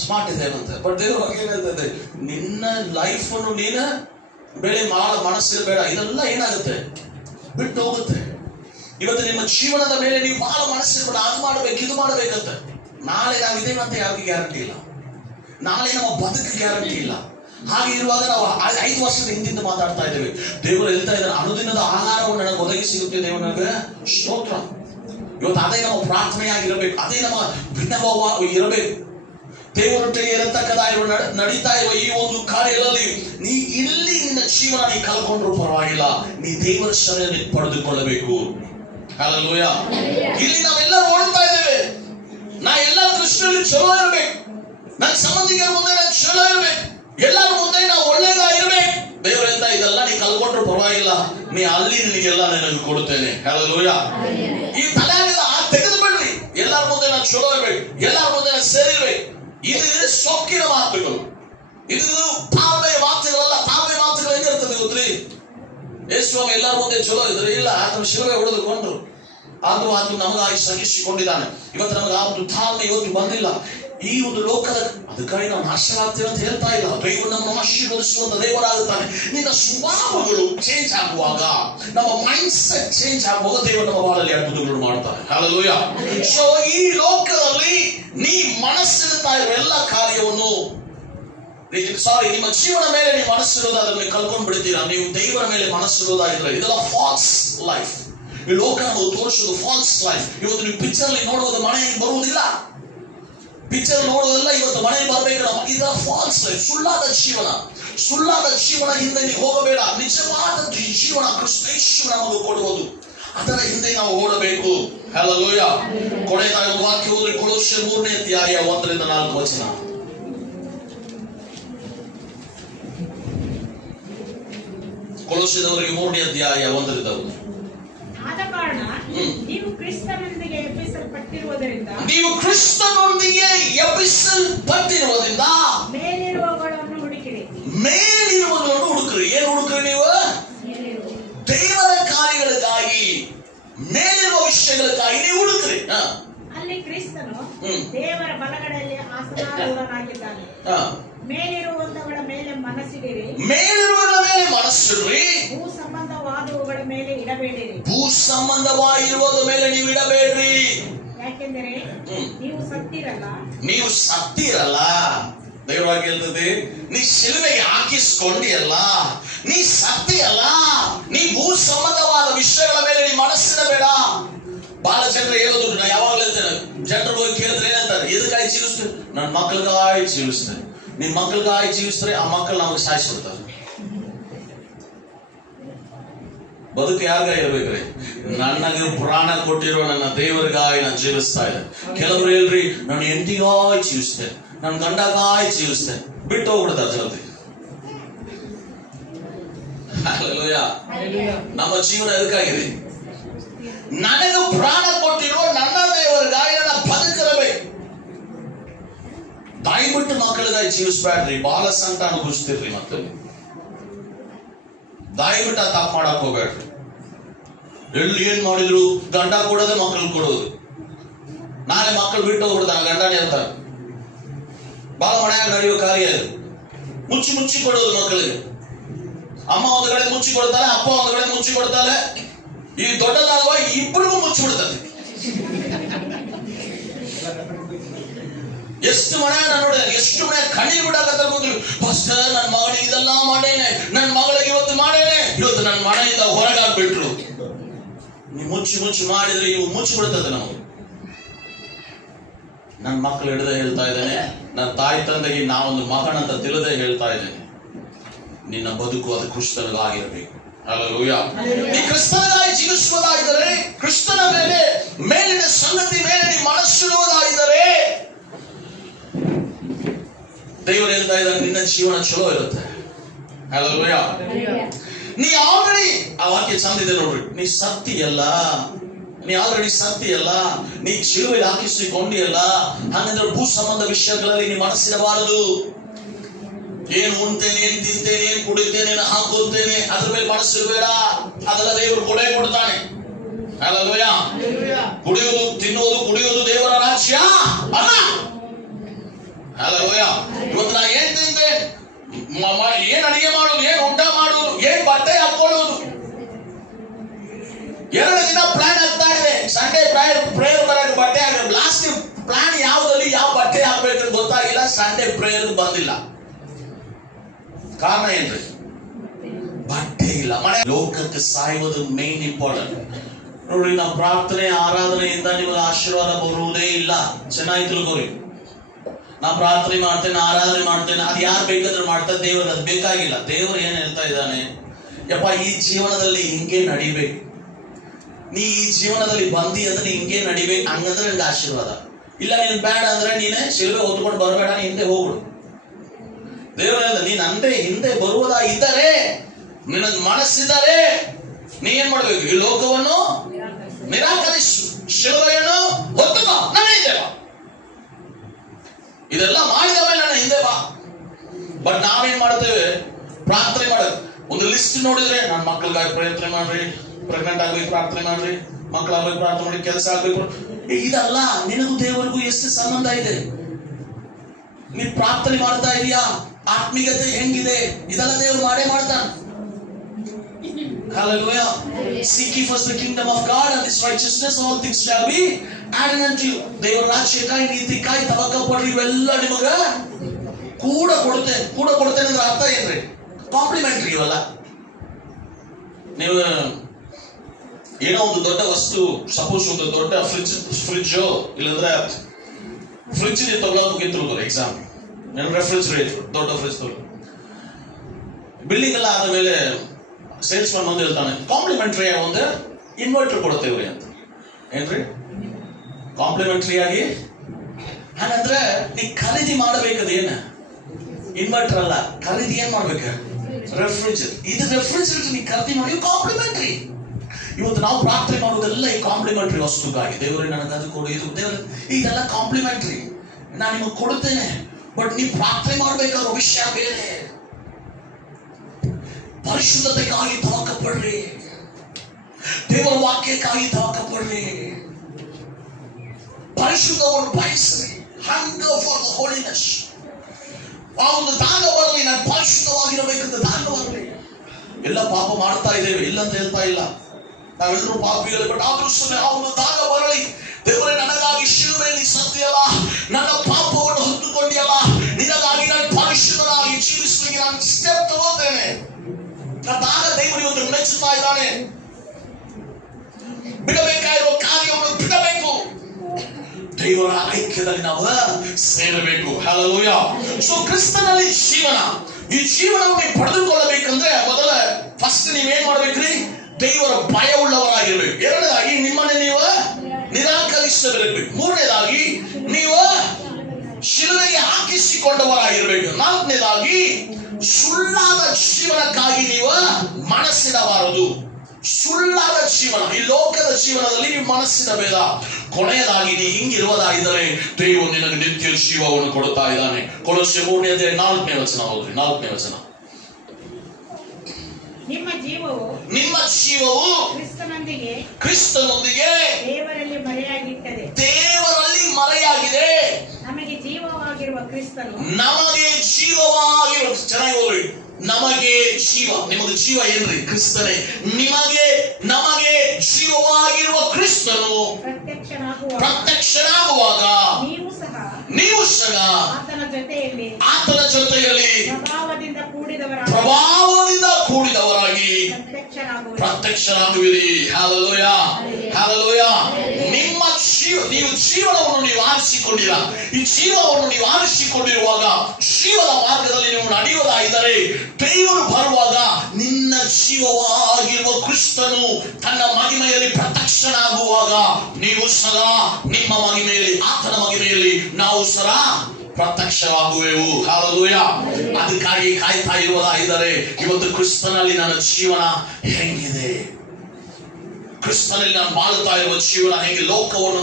ಸ್ಮಾರ್ಟ್ ಇದ್ದೇವೆ ಅಂತ. ಬಟ್ ದೇವ್ರ ಬಗ್ಗೆ ಏನಾಗ್ತದೆ, ನಿನ್ನ ಲೈಫ್ ಅನ್ನು ನೀನ ಬೆಳೆ ಮನಸ್ಸಿರಬೇಡ. ಇದೆಲ್ಲ ಏನಾಗುತ್ತೆ, ಬಿಟ್ಟು ಹೋಗುತ್ತೆ. ಇವತ್ತು ನಿಮ್ಮ ಜೀವನದ ಮೇಲೆ ನೀವು ಬಹಳ ಮನಸ್ಸಿರಬೇಡ, ಅದು ಮಾಡ್ಬೇಕು, ಇದು ಮಾಡ್ಬೇಕಂತ. ನಾಳೆ ನಾವಿದ್ದೇವೆ ಅಂತ ಯಾರಿಗೂ ಗ್ಯಾರಂಟಿ ಇಲ್ಲ, ನಾಳೆ ನಮ್ಮ ಬದುಕು ಗ್ಯಾರಂಟಿ ಇಲ್ಲ. ಹಾಗೆ ಇರುವಾಗ ನಾವು 5 ವರ್ಷದ ಹಿಂದಿಂದ ಮಾತಾಡ್ತಾ ಇದ್ದೇವೆ. ದೇವರು ಹೇಳ್ತಾ ಇದ್ದಾರೆ, ಅನುದಿನದ ಆಹಾರವನ್ನು ನನಗೆ ಒದಗಿ ಸಿಗುತ್ತೆ, ದೇವರು ನನಗೆ ಸ್ತೋತ್ರ. ಇವತ್ತು ಅದೇ ನಮ್ಮ ಪ್ರಾರ್ಥನೆಯಾಗಿರಬೇಕು, ಅದೇ ನಮ್ಮ ಭಿನ್ನಭಾವ ಇರಬೇಕು. ದೇವರೊಟ್ಟಿಗೆ ಇರತಕ್ಕದಾಗಿ ನಡೀತಾ ಇರುವ ಈ ಒಂದು ಕಾರ್ಯದಲ್ಲಿ ನೀ ಇಲ್ಲಿ ನಿನ್ನ ಜೀವನ ನೀ ಕಳ್ಕೊಂಡ್ರು ಪರವಾಗಿಲ್ಲ, ನೀ ದೇವರ ಶರಣೆ ಪಡೆದುಕೊಳ್ಳಬೇಕು. ಹಲ್ಲೆಲೂಯಾ. ಇಲ್ಲಿ ನಾವೆಲ್ಲರೂ ಓಡ್ತಾ ಇದ್ದೇವೆ, ನಾ ಎಲ್ಲ ದೃಷ್ಟಿಯಲ್ಲಿ ಚಲೋ ಇರಬೇಕು, ನನ್ನ ಸಂಬಂಧಿಕರ ಮುಂದೆ ನಾನು ಚಲೋ ಇರಬೇಕು, ಎಲ್ಲರ ಮುಂದೆ ನಾವು ಒಳ್ಳೆಯದಾಗಿರ್ಬೇಕು. ದೇವರು ಹೇಳ್ತಾ, ಇದೆಲ್ಲ ನೀ ಕಲ್ಕೊಂಡ್ರು ಪರವಾಗಿಲ್ಲ, ನೀ ಅಲ್ಲಿ ನಿನಗೆಲ್ಲ ನನಗೆ ಕೊಡುತ್ತೇನೆ. ಹಲ್ಲೆಲೂಯಾ. ಈ ತಲೆಯಾಗಿದ ತೆಗೆದು ಬಿಡ್ರಿ, ಎಲ್ಲರ ಮುಂದೆ ನಾನು ಚಲೋ ಇರ್ಬೇಕು, ಎಲ್ಲರ ಮುಂದೆ ನಾನು ಸೇರಿರ್ಬೇಕು. ಇದು ಸೊಕ್ಕಿನ ಮಾತುಗಳು, ಇದು ತಾಳ್ಮೆಯ ಮಾತುಗಳಲ್ಲ. ತಾಳ್ಮೆಯ ಮಾತುಗಳು ಹೆಂಗಿರ್ತದೆ ಗೊತ್ತ್ರಿ? ಯೇಸುಸ್ವಾಮಿ ಎಲ್ಲರ ಮುಂದೆ ಚಲೋ ಇದ್ರೆ ಇಲ್ಲ, ಆತನ ಶಿಲುಬೆ ಹೊಡೆದುಕೊಂಡ್ರು, ಆದ್ರೂ ಆತನು ನಮಗಾಗಿ ಸಹಿಸಿಕೊಂಡಿದ್ದಾನೆ. ಇವತ್ತು ನಮಗೆ ಆ ಒಂದು ತಾಳ್ಮೆ ಇವತ್ತು ಬಂದಿಲ್ಲ. ಈ ಒಂದು ಲೋಕದ ಅದಕ್ಕಾಗಿ ನಾವು ನಾಶವಾಗ್ತೇವೆ ಅಂತ ಹೇಳ್ತಾ ಇಲ್ಲ. ದೇವರು ನಮ್ಮನ್ನು ಆಶೀರ್ವದಿಸುವಂತ ದೇವರಾಗುತ್ತಾನೆ. ನಿನ್ನ ಸ್ವಭಾವಗಳು ಚೇಂಜ್ ಆಗುವಾಗ, ನಮ್ಮ ಮೈಂಡ್ ಸೆಟ್ ಚೇಂಜ್ ಆಗುವಾಗ ದೇವರು ನಮ್ಮ ಬಾಳಲ್ಲಿ ಅದ್ಭುತಗಳು ಮಾಡ್ತಾರೆ. ಹಲ್ಲೆಲೂಯಾ. ಸೊ ಈ ಲೋಕದಲ್ಲಿ ನೀ ಮನಸ್ಸಿಡ್ತಾ ಇರುವ ಎಲ್ಲ ಕಾರ್ಯವನ್ನು, ನಿಮ್ಮ ಜೀವನ ಮೇಲೆ ನೀವು ಮನಸ್ಸಿರೋದಾದ್ರೆ ನೀವು ಕಲ್ಕೊಂಡ್ ಬಿಡ್ತೀರಾ. ನೀವು ದೇವರ ಮೇಲೆ ಮನಸ್ಸಿರೋದಾಗಿದ್ರೆ ಇದೆಲ್ಲ ಫಾಲ್ಸ್ ಲೈಫ್. ಈ ಲೋಕ ನಮಗೆ ತೋರಿಸೋದು ಫಾಲ್ಸ್ ಲೈಫ್. ಇವತ್ತು ನೀವು ಪಿಕ್ಚರ್ ನೋಡುವುದು ಮನೆಗೆ ಬರುವುದಿಲ್ಲ, ಪಿಕ್ಚರ್ ನೋಡೋದೆಲ್ಲ ಇವತ್ತು ಮನೆಗೆ ಬರಬೇಕು. ಇದರ ಫಾಲ್ಸ್ ಲೈಫ್, ಸುಳ್ಳಾದ ಜೀವನ. ಸುಳ್ಳಾದ ಜೀವನ ಹಿಂದೆ ನೀವು ಹೋಗಬೇಡ. ನಿಜವಾದ ಜೀವನ ಕ್ರಿಸ್ತೇಶ್ವರ ನಮಗೆ ಕೊಡುವುದು, ಅದರ ಹಿಂದೆ ನಾವು ಓಡಬೇಕು. ಹಲ್ಲೆಲೂಯಾ. ಕೊನೆಯದಾಗಿ ಒಂದು ವಾಕ್ಯ ಓದಿ, ಕೊಲೋಸ್ಯ 3ನೇ ಅಧ್ಯಾಯ 1ರಿಂದ 4 ವಚನ. ಕೊಲೋಸ್ಯದವರಿಗೆ 3ನೇ ಅಧ್ಯಾಯ 1ರಿಂದ 4. ಆದ ಕಾರಣ ನೀವು ಕ್ರಿಸ್ತನೊಂದಿಗೆ ಎಬ್ಬಿಸಲ್ಪಟ್ಟಿರುವುದರಿಂದ ಮೇಲಿರುವವುಗಳನ್ನು ಹುಡುಕಿರಿ. ಮೇಲಿರುವುಗಳನ್ನು ಹುಡುಕ್ರಿ. ಏನು ಹುಡುಕ್ರಿ ನೀವು? ದೇವರ ಕಾರ್ಯಗಳಿಗಾಗಿ, ಮೇಲಿರುವ ವಿಷಯಗಳಿಗಾಗಿ ನೀವು ಹುಡುಕ್ರಿ. ಅಲ್ಲಿ ಕ್ರಿಸ್ತನು ದೇವರ ಬಲಗಡೆಯಲ್ಲಿ ಆಸನಾರೂಢನಾಗಿದ್ದಾನೆ. ಮೇಲಿರುವಂತಗಳ ಮೇಲೆ ಮನಸ್ಸಿಡಿರಿ, ಮೇಲಿರುವುಗಳ ಮೇಲೆ ಮನಸ್ಸಿಡ್ರಿ. ಭೂ ಸಂಬಂಧವಾದವುಗಳ ಮೇಲೆ ಇಡಬೇಡಿರಿ. ಭೂ ಸಂಬಂಧವಾಗಿರುವುದ ಮೇಲೆ ನೀವು ಇಡಬೇಡ್ರಿ. ಯಾಕೆಂದರೆ ನೀವು ಸತ್ತಿರಲ್ಲ. ನೀವು ಸತ್ತಿರಲ್ಲ. ದೇವರಾಗಿ ಹೇಳ್ತದೆ, ನೀ ಶಿಲುಬೆಗೆ ಹಾಕಿಸ್ಕೊಂಡಿಯಲ್ಲ, ನೀ ಸತ್ತಿಯಲ್ಲ. ನೀ ಭೂ ಸಂಬಂಧವಾದ ವಿಷಯಗಳ ಮೇಲೆ ನೀ ಮನಸ್ಸಿಡಬೇಡ. ಬಹಳ ಜನರು ಹೇಳೋದು, ನಾ ಯಾವಾಗಲೂ ಹೇಳ್ತೇನೆ, ಜನರು ಹೋಗಿ ಕೇಳಿದ್ರೆ ಏನಂತಾರೆ, ಎದಕ್ಕಾಗಿ ಜೀವಿಸ್ತೇನೆ? ನನ್ನ ಮಕ್ಕಳಿಗಾಗಿ ಜೀವಿಸ್ತೇನೆ. ನಿಮ್ ಮಕ್ಕಳಿಗಾಗಿ ಜೀವಿಸಿದ್ರೆ ಆ ಮಕ್ಕಳು ನಮಗೆ ಸಾಯಿಸ್ಬಿಡ್ತಾರೆ. ಬದುಕು ಯಾರಿಗಾಗಿ ಇರ್ಬೇಕ್ರಿ? ನನಗೆ ಪ್ರಾಣ ಕೊಟ್ಟಿರೋ ನನ್ನ ದೇವರಿಗಾಗಿ ನಾನು ಜೀವಿಸ್ತಾ ಇದ್ದೆ. ಕೆಲವರು ಹೇಳ್ರಿ, ನಾನು ಹೆಂಡತಿಗಾಗಿ ಜೀವಿಸ್ತೇನೆ, ನನ್ನ ಗಂಡಗಾಗಿ ಜೀವಿಸ್ತೇನೆ, ಬಿಟ್ಟು ಹೋಗ್ಬಿಡ್ತಾರೆ ಜಲ್ದಿ. ಹಲ್ಲೆಲೂಯಾ. ನಮ್ಮ ಜೀವನ ಎದಕ್ಕಾಗಿದೆ? ನನಗೆ ಪ್ರಾಣ ಕೊಟ್ಟಿರೋ ನನ್ನ ದೇವರಿಗಾಗಿ ನನ್ನ ಬದುಕಿರಬೇಕು. ದಯವಿಟ್ಟು ಮಕ್ಕಳಿಗಾಗಿ ಜೀವಿಸ್ಬೇಡ್ರಿ. ಬಹಳ ಸಂಕಟ ಅನುಭವಿಸ್ತಿರ್ರಿ. ಮತ್ತೆ ದಯವಿಟ್ಟು ಆ ತಪ್ಪು ಮಾಡಕ್ ಹೋಗ್ಬೇಡ್ರಿ. ಎಲ್ಲಿ ಏನ್ ಮಾಡಿದ್ರು ಗಂಡ ಕೊಡೋದೇ ಮಕ್ಕಳು ಕೊಡೋದು. ನಾಳೆ ಮಕ್ಕಳು ಬಿಟ್ಟು ಹೋಗ್ಬಿಡ್ತಾನೆ, ಗಂಡನೇ ಇರ್ತಾರೆ. ಬಹಳ ಮನೆಯಾಗ ನಡೆಯುವ ಕಾರ್ಯ ಇದು. ಮುಚ್ಚಿ ಕೊಡೋದು ಮಕ್ಕಳಿಗೆ. ಅಮ್ಮ ಒಂದು ಕಡೆ ಮುಚ್ಚಿ ಕೊಡ್ತಾಳೆ, ಅಪ್ಪ ಒಂದು ಕಡೆ ಮುಚ್ಚಿ ಕೊಡ್ತಾಳೆ. ಈ ದೊಡ್ಡದಾಗುವ ಇಬ್ಬರಿಗೂ ಮುಚ್ಚಿಬಿಡ್ತದೆ. ಎಷ್ಟು ಮನೆ ನೋಡಿ, ಎಷ್ಟು ಮನೆ ಕಣ್ಣೀರು ಬಿಡಾಕತ್ತಾರೆ ಕೂತ್ರು. ಪಾಸ್ಟರ್, ನನ್ನ ಮಗಳಿಗೆ ಇದೆಲ್ಲ ಮಾಡೇನೆ, ನನ್ನ ಮಗಳಿಗೆ ಇವತ್ತು ಮಾಡೇನೆ, ಇವತ್ತು ನನ್ನ ಮನೆಯಿಂದ ಹೊರಗಾಗ್ಬಿಟ್ರು. ನೀವು ಮುಚ್ಚಿ ಮಾಡಿದ್ರೆ ಇವು ಮುಚ್ಚಿಬಿಡ್ತದೆ ನಮಗೆ. ನನ್ನ ಮಕ್ಕಳು ಹಿಡಿದ ಹೇಳ್ತಾ ಇದ್ದೇನೆ, ನನ್ನ ತಾಯಿ ತಂದೆಗೆ ನಾವೊಂದು ಮಗನಂತ ತಿಳಿದೇ ಹೇಳ್ತಾ ಇದ್ದೇನೆ, ನಿನ್ನ ಬದುಕು ಅದು ಕ್ರಿಸ್ತನಿಗಾಗಿರಬೇಕು. ಹಲ್ಲೆಲೂಯಾ. ನೀ ಕ್ರಿಸ್ತನಿಗಾಗಿ ಜೀವಿಸುವುದಾಗಿದ್ದರೆ, ಕ್ರಿಸ್ತನ ಮೇಲೆ ಮೇಲಿನ ಸಂಗತಿ ಮೇಲೆ ನೀ ಮನಸ್ಸಿಡುವುದಾಗಿದ್ದರೆ, ದೇವರು ಹೇಳ್ತಾ ಇದ್ದಾರೆ ನಿನ್ನ ಜೀವನ ಚಲೋ ಇರುತ್ತೆ. ಹಲ್ಲೆಲೂಯಾ. ನೀ ಆಲ್ರೆಡಿ ಆ ವಾಕ್ಯ ಚಂದಿದೆ ನೋಡ್ರಿ. ನೀ ಸತ್ತಿಯಲ್ಲ, ನೀ ಆಲ್ರೆಡಿ ಸತ್ತಿಯಲ್ಲ, ನೀ ಶಿಲುಬೆಯಲ್ಲಿ ಹಾಕಿಸಿಕೊಂಡಿಯಲ್ಲ. ಹಾಗಂದ್ರೆ ಭೂ ಸಂಬಂಧ ವಿಷಯಗಳಲ್ಲಿ ನೀ ಮನಸ್ಸಿರಬಾರದು. ಏನು ಉಣ್ತೇನೆ, ಏನ್ ತಿಂತೇನೆ, ಏನ್ ಕುಡಿತೇನೆ, ಹಾಕೋತೇನೆ, ಅದ್ರ ಮೇಲೆ ಮನಸ್ಸಿರಬೇಡ. ಅದೆಲ್ಲ ದೇವರು ಕೊಡೇ ಕೊಡ್ತಾನೆ. ಹಲ್ಲೆಲೂಯಾ. ಕುಡಿಯೋದು, ತಿನ್ನೋದು, ಕುಡಿಯೋದು ದೇವರ ರಾಜ್ಯ ಅಲ್ಲ. ಹಲ್ಲೆಲೂಯಾ. ಇವತ್ತು ನಾ ಏನ್ ತಿಂದೆ, ಏನ್ ಅಡಿಗೆ ಮಾಡೋದು, ಏನ್ ಊಟ ಮಾಡೋದು, ಏನ್ ಬಟ್ಟೆ ಹಾಕೊಳ್ಳೋದು, 2 ದಿನ ಪ್ಲಾನ್ ಆಗ್ತಾ ಇದೆ. ಸಂಡೇ ಪ್ರೇಯರ್ ಬರಕ್ಕೆ ಬಟ್ಟೆ ಹಾಕ, ಲಾಸ್ಟ್ ಪ್ಲಾನ್ ಯಾವ್ದಲ್ಲಿ ಯಾವ ಬಟ್ಟೆ ಹಾಕ್ಬೇಕಂತ ಗೊತ್ತಾಗಿಲ್ಲ. ಸಂಡೇ ಪ್ರೇಯರ್ ಬಂದಿಲ್ಲ. ಕಾರಣ ಏನ್ರಿ? ಬಟ್ಟೆ ಇಲ್ಲ. ಮನೆ ಲೋಕಕ್ಕೆ ಸಾಯುವುದು ಮೇನ್ ಇಂಪಾರ್ಟೆಂಟ್. ನೋಡ್ರಿ, ನಾವು ಪ್ರಾರ್ಥನೆ ಆರಾಧನೆಯಿಂದ ನಿಮಗೆ ಆಶೀರ್ವಾದ ಬರುವುದೇ ಇಲ್ಲ. ಚೆನ್ನಾಗಿ ತಿಳ್ಕೊರಿ. ನಾ ಪ್ರಾರ್ಥನೆ ಮಾಡ್ತೇನೆ, ಆರಾಧನೆ ಮಾಡ್ತೇನೆ, ಅದು ಯಾರು ಬೇಕಾದ್ರೂ ಮಾಡ್ತಾರೆ, ದೇವರು ಅದು ಬೇಕಾಗಿಲ್ಲ. ದೇವರು ಏನ್ ಹೇಳ್ತಾ ಇದ್ದಾನೆ, ಯಪ್ಪ ಈ ಜೀವನದಲ್ಲಿ ಹಿಂಗೆ ನಡಿಬೇಕು, ನೀ ಈ ಜೀವನದಲ್ಲಿ ಬಂದಿ ಅಂದ್ರೆ ಹಿಂಗೆ ನಡಿಬೇಕು, ಹಂಗಂದ್ರೆ ನಿನ್ಗೆ ಆಶೀರ್ವಾದ. ಇಲ್ಲ ನೀನ್ ಬೇಡ ಅಂದ್ರೆ ನೀನೆ ಶಿಲುಬೆ ಹೊತ್ಕೊಂಡು ಬರಬೇಡ, ನೀ ಹಿಂದೆ ಹೋಗ್ಬಿಡು. ದೇವರು ಹೇಳ್ದ, ನೀನ್ ಅಂದೆ ಹಿಂದೆ ಬರುವುದಾಗಿದ್ದರೆ, ನಿನಗೆ ಮನಸ್ಸಿದ್ದರೆ ನೀ ಏನ್ ಮಾಡ್ಬೇಕು? ಈ ಲೋಕವನ್ನು ನಿರಾಕರಿಸು, ಶಿಲುಬೆಯನ್ನು ಹೊತ್ತುಕೋ, ನನ್ನ ಹಿಂದೆ ಬಾ. ಇದೆಲ್ಲ ಮಾಡಿದ ಮೇಲೆ ನನ್ನ ಹಿಂದೆ ಬಾ. ಬಟ್ ನಾವೇನ್ ಮಾಡ್ತೇವೆ? ಪ್ರಾರ್ಥನೆ ಮಾಡೋದು ಒಂದು ಲಿಸ್ಟ್ ನೋಡಿದ್ರೆ, ನನ್ನ ಮಕ್ಕಳಿಗಾಗಿ ಪ್ರಯತ್ನ ಮಾಡ್ರಿ, ಪ್ರೆಗ್ನೆಂಟ್ ಆಗ್ಬೇಕು ಪ್ರಾರ್ಥನೆ ಮಾಡ್ರಿ, ಮಕ್ಕಳಾಗ್ಬೇಕು ಪ್ರಾರ್ಥನೆ ಮಾಡಿ, ಕೆಲಸ ಆಗ್ಬೇಕು. ಇದಲ್ಲ. ನಿನಗೂ ದೇವರಿಗೂ ಎಷ್ಟು ಸಂಬಂಧ ಇದೆ? ನೀ ಪ್ರಾರ್ಥನೆ ಮಾಡ್ತಾ ಇದೀಯಾ? ಆತ್ಮೀಯತೆ ಹೆಂಗಿದೆ? ಇದೆಲ್ಲ ದೇವರು ಮಾಡೇ ಮಾಡ್ತಾನೆ. Hallelujah. Seek ye first the kingdom of God and His righteousness, all things shall be added unto you. ದೇವರ ರಾಜ್ಯಕ್ಕಾಗಿ, ನೀತಿಕ್ಕಾಗಿ ತವಕ ಪಡ್ರಿ, ಇವೆಲ್ಲ ನಿಮಗ ಕೂಡ ಕೊಡ್ತೇನೆ ಅಂದ್ರೆ ಅರ್ಥ ಏನ್ರಿ? ಕಾಂಪ್ಲಿಮೆಂಟ್ರಿ ಇವೆಲ್ಲ. ನೀವು ಏನೋ ಒಂದು ದೊಡ್ಡ ವಸ್ತು, ಸಪೋಸ್ ಒಂದು ದೊಡ್ಡ ಫ್ರಿಡ್ಜ್ ಇಲ್ಲಂದ್ರೆ ಫ್ರಿಡ್ಜ್ ತಗೊಳ್ಳೋದಕ್ಕಿಂತ ಎಕ್ಸಾಮ್ ರೆಫ್ರಿಜರೇಟರ್, ದೊಡ್ಡ ಫ್ರಿಡ್ಜ್ ತಗೊಳ್ಳೋ, ಬಿಲ್ಡಿಂಗ್ ಎಲ್ಲ ಆದ ಮೇಲೆ ಸೇಲ್ಸ್ ಮನ್ ಒಂದು ಹೇಳ್ತಾನೆ, ಕಾಂಪ್ಲಿಮೆಂಟರಿ ಆಗಿ ಒಂದು ಇನ್ವರ್ಟರ್ ಕೊಡ್ತೇವ್ರಿ ಅಂತ. ಏನ್ರಿ ಕಾಂಪ್ಲಿಮೆಂಟರಿ ಆಗಿ? ಹಾಗಂದ್ರೆ ನೀ ಖರೀದಿ ಮಾಡಬೇಕದ ಏನ? ಇನ್ವರ್ಟರ್ ಅಲ್ಲ, ಖರೀದಿ ಏನ್ ಮಾಡ್ಬೇಕು? ರೆಫ್ರಿಜರೇಟರ್. ಇದು ರೆಫ್ರಿಜರೇಟರ್ ನೀ ಖರೀದಿ ಮಾಡಿ, ಕಾಂಪ್ಲಿಮೆಂಟರಿ. ಇವತ್ತು ನಾವು ಪ್ರಾರ್ಥನೆ ಮಾಡುವುದೆಲ್ಲ ಈ ಕಾಂಪ್ಲಿಮೆಂಟರಿ ವಸ್ತುಗಾಗಿ. ದೇವರೇ ನನಗೆ ಅದು ಕೊಡು, ಇದು ದೇವರ, ಇದೆಲ್ಲ ಕಾಂಪ್ಲಿಮೆಂಟರಿ. ನಾನು ನಿಮಗೆ ಕೊಡುತ್ತೇನೆ, ಬಟ್ ನೀವು ಪ್ರಾರ್ಥನೆ ಮಾಡಬೇಕಾದ ವಿಷಯ ಬೇರೆ. ಪರಿಶುದ್ಧತೆಗಾಗಿ ತವಕ ಪಡ್ರಿ, ದೇವರ ವಾಕ್ಯಕ್ಕಾಗಿ ತವಕ ಪಡ್ರಿ, ಪರಿಶುದ್ಧವನ್ನು ಬಯಸ್ರಿ. Hunger for the holiness. ಆ ಒಂದು ದಾನ ಬರಲಿ, ನಾನು ಪರಿಶುದ್ಧವಾಗಿರಬೇಕಂತ ದಾನ ಬರಲಿ. ಎಲ್ಲ ಪಾಪ ಮಾಡ್ತಾ ಇದ್ದೇವೆ, ಇಲ್ಲ ಅಂತ ಹೇಳ್ತಾ ಇಲ್ಲ, ನಾವೆಲ್ಲರೂ ಪಾಪಿಗಳು. ಬಟ್ ಆದ್ರೂ ಸುಮ್ಮನೆ ಆ ಒಂದು ದಾನ ಬರಲಿ. ದೇವರೇ, ನನಗಾಗಿ ಶಿಲುಬೆಯಲ್ಲಿ ಸತ್ತಿಯಲ್ಲ, ನನ್ನ ಪಾಪವನ್ನು ಹೊತ್ತುಕೊಂಡಿಯಲ್ಲ, ನಿನಗಾಗಿ ನಾನು ಪರಿಶುದ್ಧನಾಗಿ ಜೀವಿಸಲಿಕ್ಕೆ ನಾನು ಸ್ಟೆಪ್ ತಗೋತೇನೆ. ದಾನ ದೇವರು ಇವತ್ತು ಮೆಚ್ಚುತ್ತಾ ಇದ್ದಾನೆ. ಬಿಡಬೇಕಾಗಿರುವ ಕಾರ್ಯವನ್ನು ಬಿಡಬೇಕು, ದೇವರ ಐಕ್ಯದಲ್ಲಿ ನಾವು ಸೇರಬೇಕು. ಹಲ್ಲೆಲೂಯಾ. ಸೊ ಕ್ರಿಸ್ತನಲ್ಲಿ ಜೀವನ, ಈ ಜೀವನವನ್ನು ಪಡೆದುಕೊಳ್ಳಬೇಕಂದ್ರೆ ಮೊದಲ ಫಸ್ಟ್ ನೀವೇನ್ ಮಾಡ್ಬೇಕ್ರಿ? ದೇವರ ಭಯ ಉಳ್ಳವರಾಗಿರ್ಬೇಕು. ಎರಡನೇದಾಗಿ ನಿಮ್ಮನ್ನೇ ನೀವು ನಿರಾಕರಿಸಬೇಕು. ಮೂರನೇದಾಗಿ ನೀವು ಶಿಲುಬೆಗೆ ಹಾಕಿಸಿಕೊಂಡವರಾಗಿರ್ಬೇಕು. ನಾಲ್ಕನೇದಾಗಿ ಸುಳ್ಳಾದ ಜೀವನಕ್ಕಾಗಿ ನೀವು ಮನಸ್ಸಿಡಬಾರದು. ಸುಳ್ಳಾದ ಜೀವನ, ಈ ಲೋಕದ ಜೀವನದಲ್ಲಿ ನೀವು ಮನಸ್ಸಿಡಬೇಡ. ಕೊನೆಯದಾಗಿ ನೀ ಹಿಂಗಿರುವುದಾಗಿದ್ದರೆ ದೇವರು ನಿನಗೆ ನಿತ್ಯ ಜೀವವನ್ನು ಕೊಡುತ್ತಾ ಇದ್ದಾನೆ. ಕೊಲೊಸ್ಸೆ 3:4 ವಚನ ಹೋದ್ರಿ. 4ನೇ ವಚನ. ನಿಮ್ಮ ಜೀವವು ಕ್ರಿಸ್ತನೊಂದಿಗೆ ದೇವರಲ್ಲಿ ಮರೆಯಾಗಿಟ್ಟದೆ. ದೇವರಲ್ಲಿ ಮರೆಯಾಗಿದೆ. ನಮಗೆ ಜೀವವಾಗಿರುವ ಕ್ರಿಸ್ತನು, ನಮಗೆ ಜೀವವಾಗಿರುವ, ಚೆನ್ನಾಗಿ ಹೋಗ್ರಿ, ನಮಗೆ ಜೀವ. ನಿಮಗೆ ಜೀವ ಏನ್ರಿ? ಕ್ರಿಸ್ತನೇ. ನಿಮಗೆ ನಮಗೆ ಜೀವವಾಗಿರುವ ಕ್ರಿಸ್ತನು ಪ್ರತ್ಯಕ್ಷನಾಗುವಾಗ ನೀವು ಸಹ ಆತನ ಜೊತೆಯಲ್ಲಿ ಪ್ರಭಾವದಿಂದ ಕೂಡಿದವರಾಗಿ ಪ್ರತ್ಯಕ್ಷರಾಗುವಿರಿ. Hallelujah, hallelujah. ನಿಮ್ಮ ನೀವು ಜೀವನವನ್ನು ನೀವು ಆರಿಸಿಕೊಂಡಿರ. ಈ ಜೀವವನ್ನು ನೀವು ಆರಿಸಿಕೊಂಡಿರುವಾಗ ಜೀವದ ಮಾರ್ಗದಲ್ಲಿ ನೀವು ನಡೆಯುವುದಾದರೆ ದೇವರು ಬರುವಾಗ ನಿನ್ನ ಜೀವವಾಗಿರುವ ಕ್ರಿಸ್ತನು ತನ್ನ ಮಹಿಮೆಯಲ್ಲಿ ಪ್ರತ್ಯಕ್ಷನಾಗುವಾಗ ನೀವು ಸಹ ನಿಮ್ಮ ಮಹಿಮೆಯಲ್ಲಿ, ಆತನ ಮಹಿಮೆಯಲ್ಲಿ ನಾವು ಸಹ ಪ್ರತ್ಯಕ್ಷವಾಗುವೆವು. ಹಲ್ಲೆಲೂಯಾ. ಅದಕ್ಕಾಗಿ ಕಾಯ್ತಾ ಇರುವುದಾದರೆ ಇವತ್ತು ಕ್ರಿಸ್ತನಲ್ಲಿ ನನ್ನ ಜೀವನ ಹೆಂಗಿದೆ, ಕ್ರಿಸ್ತನಲ್ಲಿ ನಾನು ಬಾಳುತ್ತಾ ಇರುವ ಜೀವನ ಹೇಗೆ, ಲೋಕವನ್ನು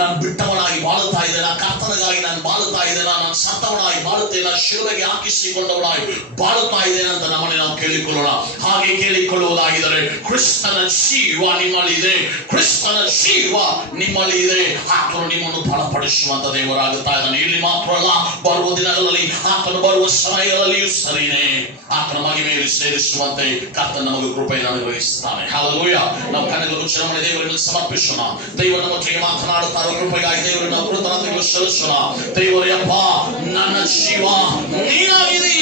ನಾನು ಬಿಟ್ಟವನಾಗಿ ಬಾಳುತ್ತಾ ಇದ್ದೇನೆ, ಕರ್ತನಿಗಾಗಿ ನಾನು ಬಾಳುತ್ತಾ ಇದ್ದೇನೆ, ನಾನು ಸತ್ತವನಾಗಿ ಬಾಳುತ್ತೇನೆ, ಶಿಲುಬೆಗೆ ಹಾಕಿಸಿಕೊಂಡವನಾಗಿ ಬಾಳುತ್ತಾ ಇದ್ದೇನೆ ಅಂತ ನಮ್ಮನ್ನು ನಾವು ಕೇಳಿಕೊಳ್ಳೋಣ. ಹಾಗೆ ಕೇಳಿಕೊಳ್ಳುವುದಾಗಿದ್ದರೆ ಕ್ರಿಸ್ತನ ಜೀವ ನಿಮ್ಮಲ್ಲಿ ಇದೆ, ಕ್ರಿಸ್ತನ ಜೀವ ನಿಮ್ಮಲ್ಲಿ ಇದೆ. ಆತನು ನಿಮ್ಮನ್ನು ಬಲಪಡಿಸುವಂತ ದೇವರಾಗುತ್ತಾ ಇದ್ದಾನೆ. ಇಲ್ಲಿ ಮಾತ್ರ ಅಲ್ಲ, ಬರುವ ದಿನಗಳಲ್ಲಿ, ಆತನು ಬರುವ ಸಮಯಗಳಲ್ಲಿಯೂ ಸರಿನೇ ಆತನ ಮಹಿಮೆಯಲ್ಲಿ ಸೇರಿಸುವಂತೆ ಕರ್ತನ ನಮಗೆ ಕೃಪೆಯನ್ನು ಅನುಗ್ರಹಿಸುತ್ತಾನೆ. ಹಲ್ಲೆಲೂಯಾ. ನಾವು ಕಣ್ಣು ಮುಚ್ಚಿ ದೇವರಲ್ಲಿ ಸಮರ್ಪಿಸೋಣ. ದೇವರು ನಮ್ಮ ಜೊತೆಗೆ ಮಾತನಾಡುತ್ತಾ ಇರುವ ಕೃಪೆಗಾಗಿ ದೇವರಿಗೆ ನಾವು ಕೃತಜ್ಞತೆಗಳು ಸಲ್ಲಿಸೋಣ. ದೇವರಪ್ಪ, ನನ್ನ ಜೀವ ನೀನಾಗಿದ್ದೀ.